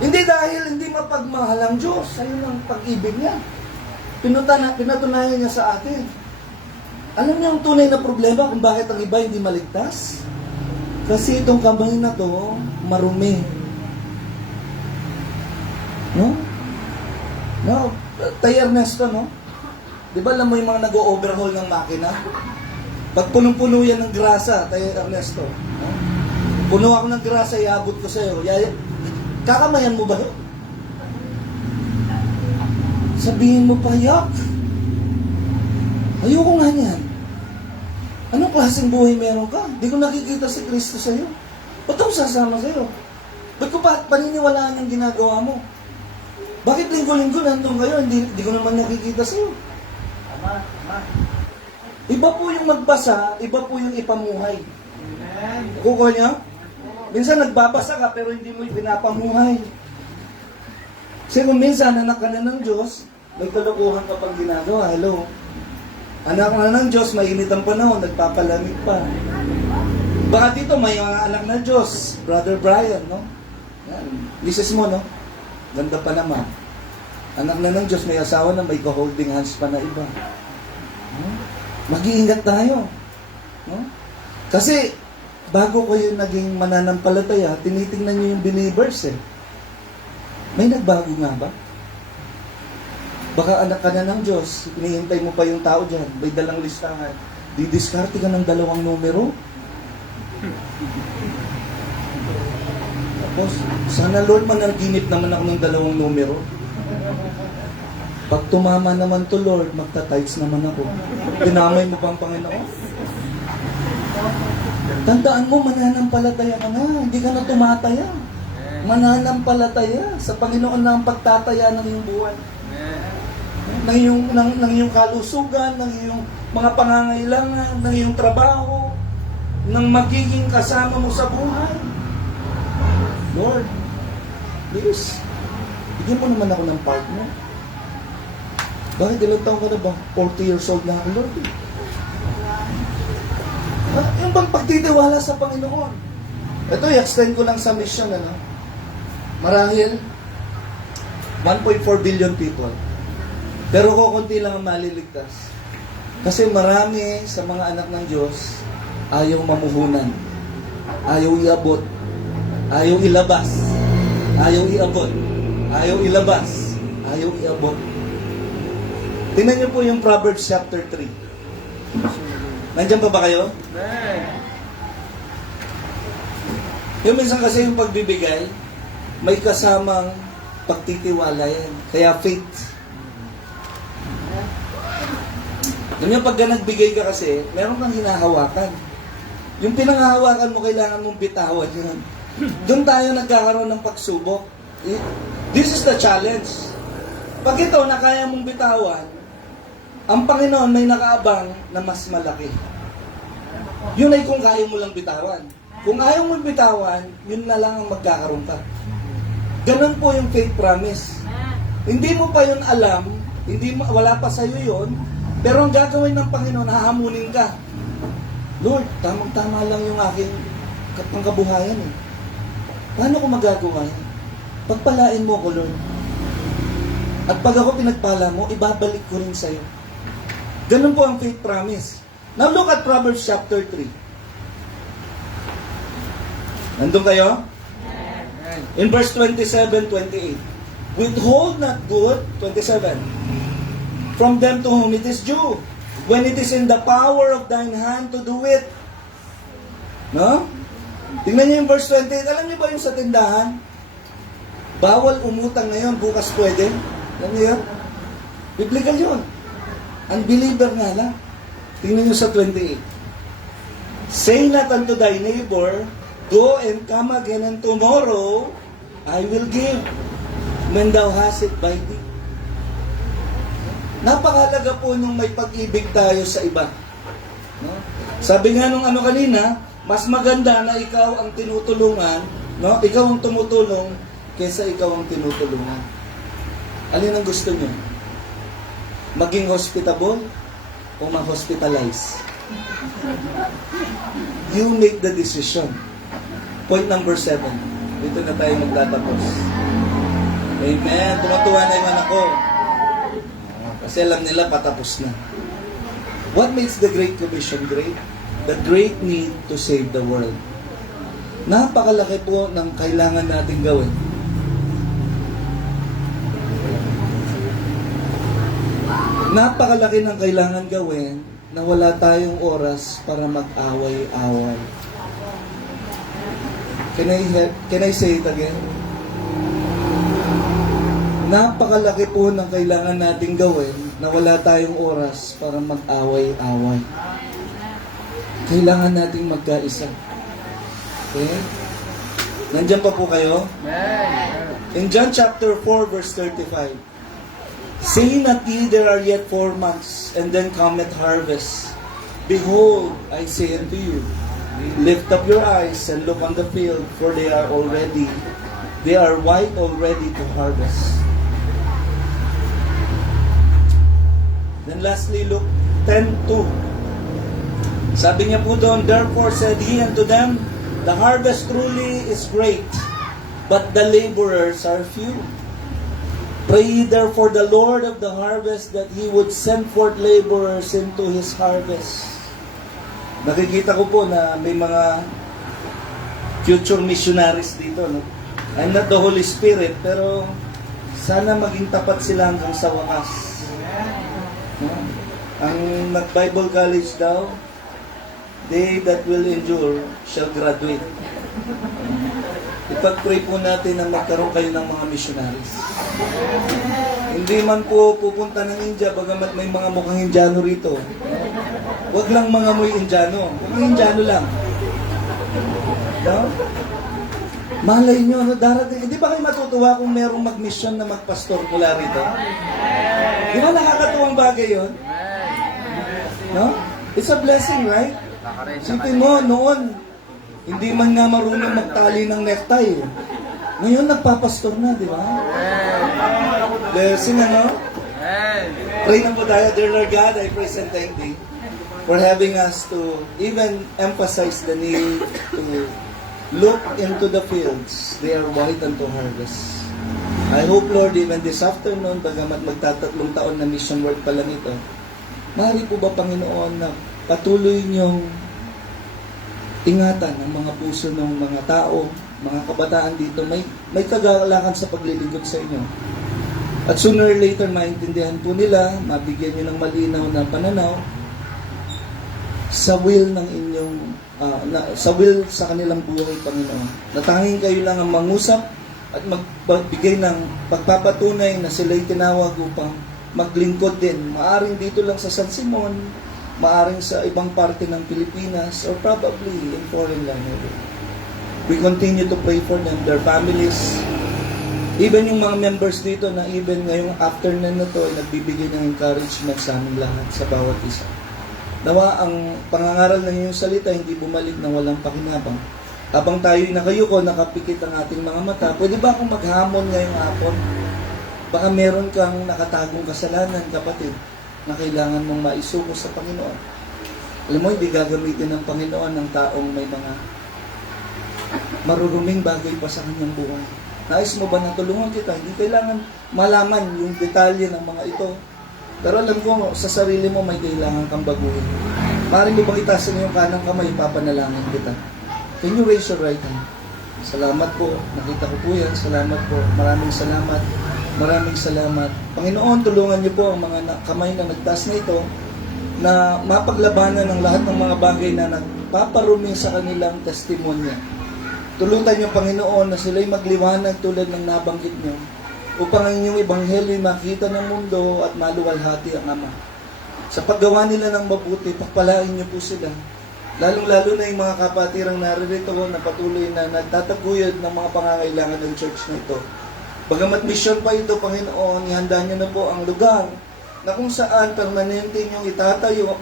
Hindi dahil hindi mapagmahal ang Diyos, ayun ang pag-ibig niya. Pinatunayan niya sa atin. Alam niyo ang tunay na problema kung bakit ang iba hindi maligtas? Kasi itong kamay na to, marumi. No? No? Tay Ernesto, no? Di ba alam mo yung mga nag-o-overhaul ng makina? Pag punong-puno yan ng grasa, Tay Ernesto, no? Puno ako ng grasa, iabot ko sa'yo. Kakamayan mo ba yun? Sabihin mo pa, yak. Ayoko nga niyan. Anong klaseng buhay meron ka? Di ko nakikita si Kristo sa'yo. Ba't ako sasama sa'yo? Ba't ko paniniwalaan yung ginagawa mo? Bakit linggo-linggo nandun kayo? Hindi ko naman nakikita sa'yo. Iba po yung magbasa, iba po yung ipamuhay. Kukuha niya? Minsan nagbabasa ka pero hindi mo pinapamuhay. Kasi kung minsan anak ka na ng Diyos, may kalokohan ka pang ginagawa. Hello? Anak ka na ng Diyos, mainit ang panahon, nagpapalamig pa. Baka dito may mga anak na Diyos, Brother Brian, no? Yan. Misis mo, no? Ganda pa naman. Anak na ng Diyos, may asawa na may ka-holding hands pa na iba. No? Mag-iingat tayo. No? Kasi, bago kayo naging mananampalataya, tinitingnan nyo yung believers eh. May nagbago nga ba? Baka anak ka na ng Diyos, hinihintay mo pa yung tao dyan, may dalang listahan. Didiskarte ka ng 2 numero. Tapos, sana Lord, managinip naman ako ng 2 numero. Pag tumama naman to Lord, magta-tights naman ako. Dinamay mo pang Panginoon? Tandaan mo, mananampalataya ka na. Hindi ka na tumataya. Mananampalataya sa Panginoon na ang pagtataya ng iyong buhay. Ng iyong kalusugan, ng iyong mga pangangailangan, ng iyong trabaho, ng magiging kasama mo sa buhay. Lord, please, bigyan mo naman ako ng part mo. Bakit ilang taon ka na ba? 40 years old na ako, Lord. Yung bang pagtitiwala sa Panginoon? Ito, i-extend ko lang sa mission, ano? Marahil, 1.4 billion people. Pero kukunti lang ang maliligtas. Kasi marami sa mga anak ng Diyos, ayaw mamuhunan. Ayaw iabot. Ayaw ilabas. Ayaw iabot. Ayaw ilabas. Ayaw iabot. Tingnan niyo po yung Proverbs chapter 3. Nandiyan pa ba kayo? Yung minsan kasi yung pagbibigay, may kasamang pagtitiwala yan. Kaya faith. Alam niyo, pagka nagbigay ka kasi, meron kang hinahawakan. Yung pinanghahawakan mo, kailangan mong bitawan yun. Doon tayo nagkakaroon ng pagsubok. This is the challenge. Pag ito na kaya mong bitawan, ang Panginoon may nakaabang na mas malaki. Yun ay kung kaya mo lang bitawan. Kung ayaw mo bitawan, yun na lang ang magkakaroon ka. Ganun po yung faith promise. Hindi mo pa yun alam, wala pa sa'yo yun, pero ang gagawin ng Panginoon, hahamunin ka. Lord, tamang-tama lang yung aking pangkabuhayan eh. Paano ko magagawa yan? Pagpalain mo ko, Lord. At pag ako pinagpala mo, ibabalik ko rin sa'yo. Ganun po ang faith promise. Now look at Proverbs chapter 3. Nandun kayo? In verse 27, 28. Withhold not good, 27, from them to whom it is due, when it is in the power of thine hand to do it. No? Tingnan niyo yung verse 28. Alam niyo ba yung sa tindahan? Bawal umutang ngayon, bukas pwede. Alam niyo yun? Biblical yun. Unbeliever nga lang. Tingnan niyo sa 28. Say not unto thy neighbor, go and come again, and tomorrow I will give, when thou hast it by thee. Napakahalaga po nung may pag-ibig tayo sa iba. No? Sabi nga nung kanina, mas maganda na ikaw ang tinutulungan, no? Ikaw ang tumutulong, kaysa ikaw ang tinutulungan. Alin ang gusto niyo? Maging hospitable o ma-hospitalize? You make the decision. Point number 7. Dito na tayo magtatapos. Amen. Tumatuwa na yung anak ko. Kasi alam nila patapos na. What makes the Great Commission great? The great need to save the world. Napakalaki po ng kailangan natin gawin. Napakalaki ng kailangan gawin na wala tayong oras para mag-away-away. Can I say it again? Napakalaki po ng kailangan nating gawin na wala tayong oras para mag-away-away. Kailangan nating magkaisa. Okay? Nandiyan pa po kayo? In John chapter 4 verse 35, say not ye there are yet 4 months, and then cometh harvest. Behold, I say unto you, lift up your eyes and look on the field, for they are white already to harvest. Then lastly, Luke 10:2. Sabi niya po doon, therefore said he unto them, the harvest truly is great, but the laborers are few. Pray ye therefore the Lord of the harvest that he would send forth laborers into his harvest. Nakikita ko po na may mga future missionaries dito. No? I'm not the Holy Spirit, pero sana maging tapat sila hanggang sa wakas. No? Ang nag-Bible college daw, they that will endure shall graduate. Ipag-pray po natin na magkaroon kayo ng mga missionaries. Hindi man po pupunta ng India, bagamat may mga mukhang Indiano rito. Huwag lang mga muy Indiano. Mukhang Indiano lang. No? Malay nyo, no? Darating. Hindi ba kayo matutuwa kung merong mag-mission na magpastor mula rito? Di ba nakakatuwang bagay yun? No? It's a blessing, right? Sipin mo, noon, hindi man nga marunong magtali ng necktie. Ngayon, nagpapastor na, di ba? Blessing, ano? Pray na po tayo. Dear Lord God, I praise and thank Thee for having us to even emphasize the need to look into the fields. They are white unto harvest. I hope, Lord, even this afternoon, bagamat magtatatlong taon na mission work pa lang ito, maaari po ba, Panginoon, na patuloy niyong ingatan ang mga puso ng mga tao, mga kabataan dito, may kagalakan sa paglilingkod sa inyo. At sooner or later, maintindihan po nila, mabigyan nyo ng malinaw na pananaw sa will ng inyong, sa will sa kanilang buhay, Panginoon. Na tanging kayo lang ang mangusap at magbigay ng pagpapatunay na sila'y tinawag upang maglingkod din. Maaring dito lang sa San Simon, maaring sa ibang parte ng Pilipinas, or probably in foreign land. We continue to pray for them, their families, even yung mga members dito na even ngayong afternoon na to ay nagbibigay ng encouragement sa aming lahat, sa bawat isa. Nawa ang pangangaral ng iyong salita hindi bumalik na walang pakinabang. Habang tayo'y nakayuko, nakapikit ang ating mga mata, pwede ba akong maghamon ngayong hapon? Baka meron kang nakatagong kasalanan, kapatid, na kailangan mong maisuko sa Panginoon. Alam mo, hindi gagamitin ng Panginoon ng taong may mga maruruming bagay pa sa kanyang buhay. Nais mo ba na tulungan kita? Hindi kailangan malaman yung detalye ng mga ito. Pero alam ko, sa sarili mo may kailangan kang baguhin. Maaaring mo bang itaas ng iyong kanang kamay, papanalangin kita. Can you raise your right hand? Salamat po. Nakita ko po yan. Salamat po. Maraming salamat. Maraming salamat. Panginoon, tulungan niyo po ang mga kamay na nagtaas na ito na mapaglabanan ng lahat ng mga bagay na nagpaparumi sa kanilang testimonya. Tulutan niyo, Panginoon, na sila'y magliwanag tulad ng nabanggit niyo upang ang inyong ebanghelyo'y makita ng mundo at maluwalhati ang Ama. Sa paggawa nila ng mabuti, pagpalain niyo po sila. Lalong-lalo na yung mga kapatirang naririto na patuloy na nagtataguyod ng mga pangangailangan ng church na ito. Bagamat mission pa ito, Panginoon, ihanda niyo na po ang lugar na kung saan permanente niyong itatayo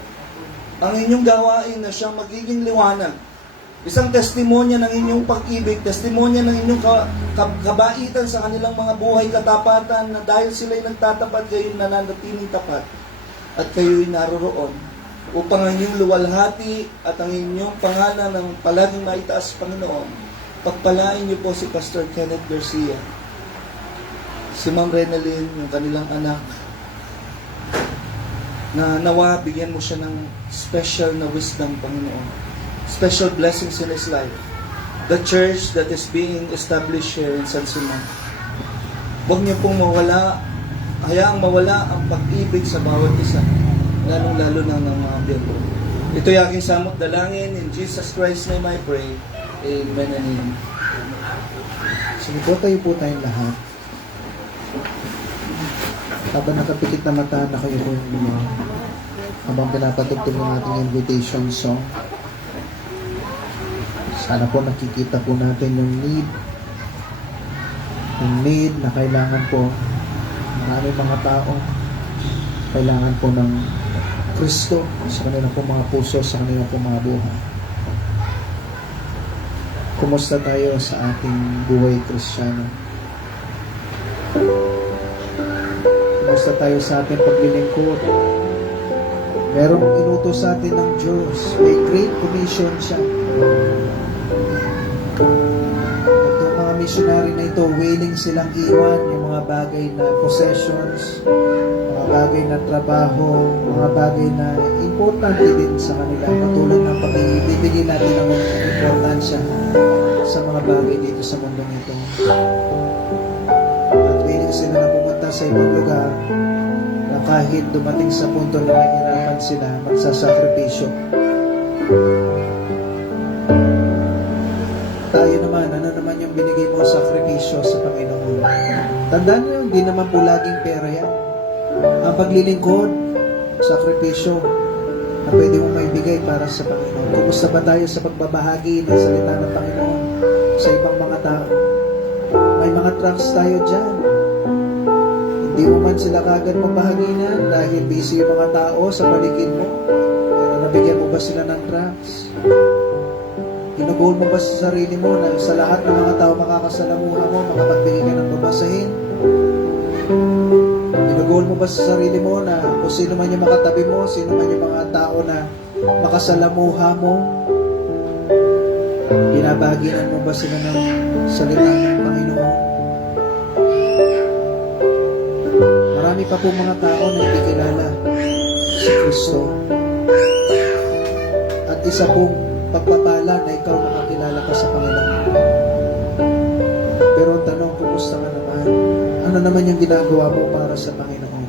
ang inyong gawain na siyang magiging liwanag. Isang testimonya ng inyong pag-ibig, testimonya ng inyong kabaitan sa kanilang mga buhay, katapatan, na dahil sila'y nagtatapat, kayo'y nananatiling tapat at kayo'y naroroon upang ang inyong luwalhati at ang inyong pangalan ng palaging maitaas, Panginoon. Pagpalain niyo po si Pastor Kenneth Garcia, si Ma'am Renalyn, yung kanilang anak, na nawa bigyan mo siya ng special na wisdom, Panginoon. Special blessings in his life. The church that is being established here in San Simon. Huwag niyo pong mawala, hayaang mawala ang pag-ibig sa bawat isa, lalong-lalo na ng mga biyembo. Ito'y aking samot dalangin. In Jesus Christ's name I pray. Amen and amen. Sige po, tayo po tayong lahat. Habang nakapikit na mata, nakayo po yung mga habang pinapatugtog ng ating invitation song. Sana po nakikita po natin yung need na kailangan po maraming mga tao kailangan po ng Kristo sa kanilang po mga puso, sa kanilang po mga buhay. Kumusta tayo sa ating buhay Kristiyano? Kumusta tayo sa ating paglilingkod? Merong inutos sa atin ng Diyos. May Great Commission siya. Itong mga missionary na ito, willing silang iwan yung mga bagay na possessions, mga bagay na trabaho, mga bagay na importante din sa kanila. Katulad ng pag-ibigay natin ng importansya sa mga bagay dito sa mundo nito. At willing sila na pumunta sa ibang lugar na kahit dumating sa punto na mahirapan sila, magsasakripisyo. Tayo naman, ano naman yung binigay mo sakripisyo sa Panginoon? Tandaan nyo, hindi naman po laging pera yan. Ang paglilingkod, sakripisyo na pwede mo maibigay para sa Panginoon. Kumusta ba tayo sa pagbabahagi ng salita ng Panginoon sa ibang mga tao? May mga tracts tayo dyan. Hindi mo man sila kagad mabahaginan dahil busy yung mga tao sa paligid mo. Pero nabigyan mo ba sila ng tracts? Ginugoal mo ba sa sarili mo na sa lahat ng mga tao makakasalamuha mo, makapagbigay ka ng babasahin? Ginugoal mo ba sa sarili mo na kung sino man yung makatabi mo, sino man yung mga tao na makasalamuha mo, binabaginan mo ba sila ng salita ng Panginoon? Marami pa po mga tao na hindi kilala si Kristo. At isa pong pagpapala na ikaw nakakilala pa sa Panginoon. Pero ang tanong, kumusta ka naman? Ano naman yung ginagawa mo para sa Panginoon?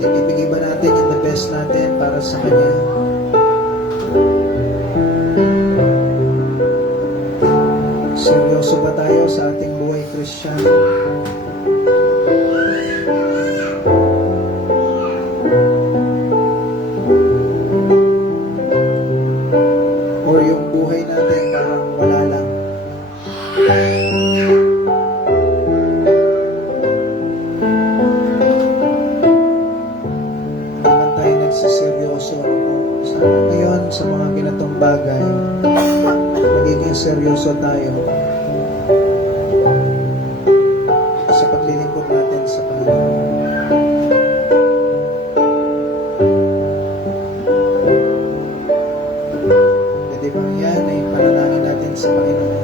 Ibibigay ba natin yung the best natin para sa Kanya? Seryoso ba tayo sa ating buhay Kristiyano? Or yung buhay natin parang wala lang? Hindi man tayo nagsiseryoso. Sana ngayon sa mga ganitong bagay, magiging seryoso tayo sa paglilingkod natin sa Panginoon. Pwede bang yan ay panalangin natin sa Panginoon?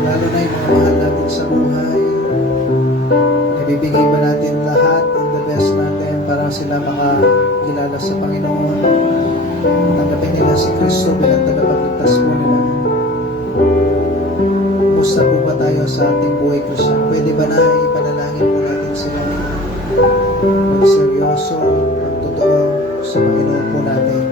Lalo na yung mga mahal natin sa buhay. Ibibigay ba natin lahat ng the best natin para sila makakilala sa Panginoon? Tanggapin nila si Kristo bilang tagapagligtas po nila. Kumusta po ba tayo sa ating buhay Kristo? Pwede ba na ipanalangin po natin sila? Magseryoso, magtotoo sa Panginoon po natin.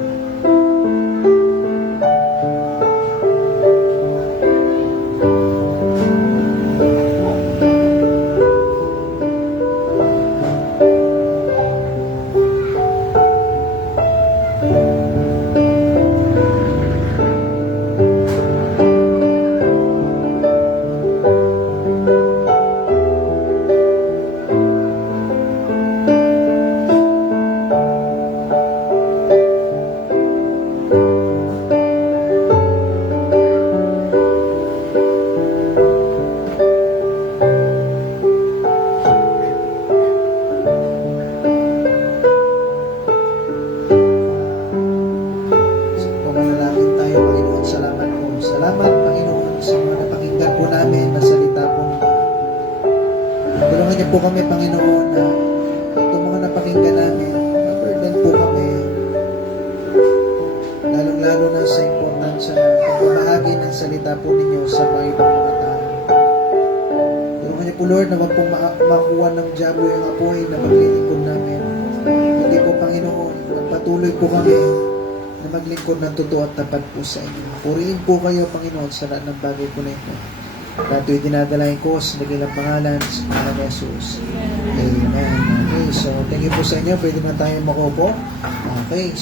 Pumanalangin tayo, Panginoon. Salamat po. Salamat, Panginoon, sa mga napakinggan po namin na salita po ninyo. Tulungan niyo po kami, Panginoon, na itong mga napakinggan namin, na-burden po kami, lalong-lalo na sa importansya ng pagbabahagi ng salita po ninyo sa mga ibang mga tao. Tulungan niyo po, Lord, na wag pong makuha ng diablo yung apoy na maglilingkod namin. Hindi po, Panginoon, magpatuloy po kami na maglingkod ng totoo at tapat po sa inyo. Purihin po kayo, Panginoon, sa lahat ng bagay po na ito. At ito'y dinadalain ko sa nagilang pangalan sa pangalan ni Jesus. Amen. Okay, so thank you po sa inyo. Pwede na tayo makupo. Okay.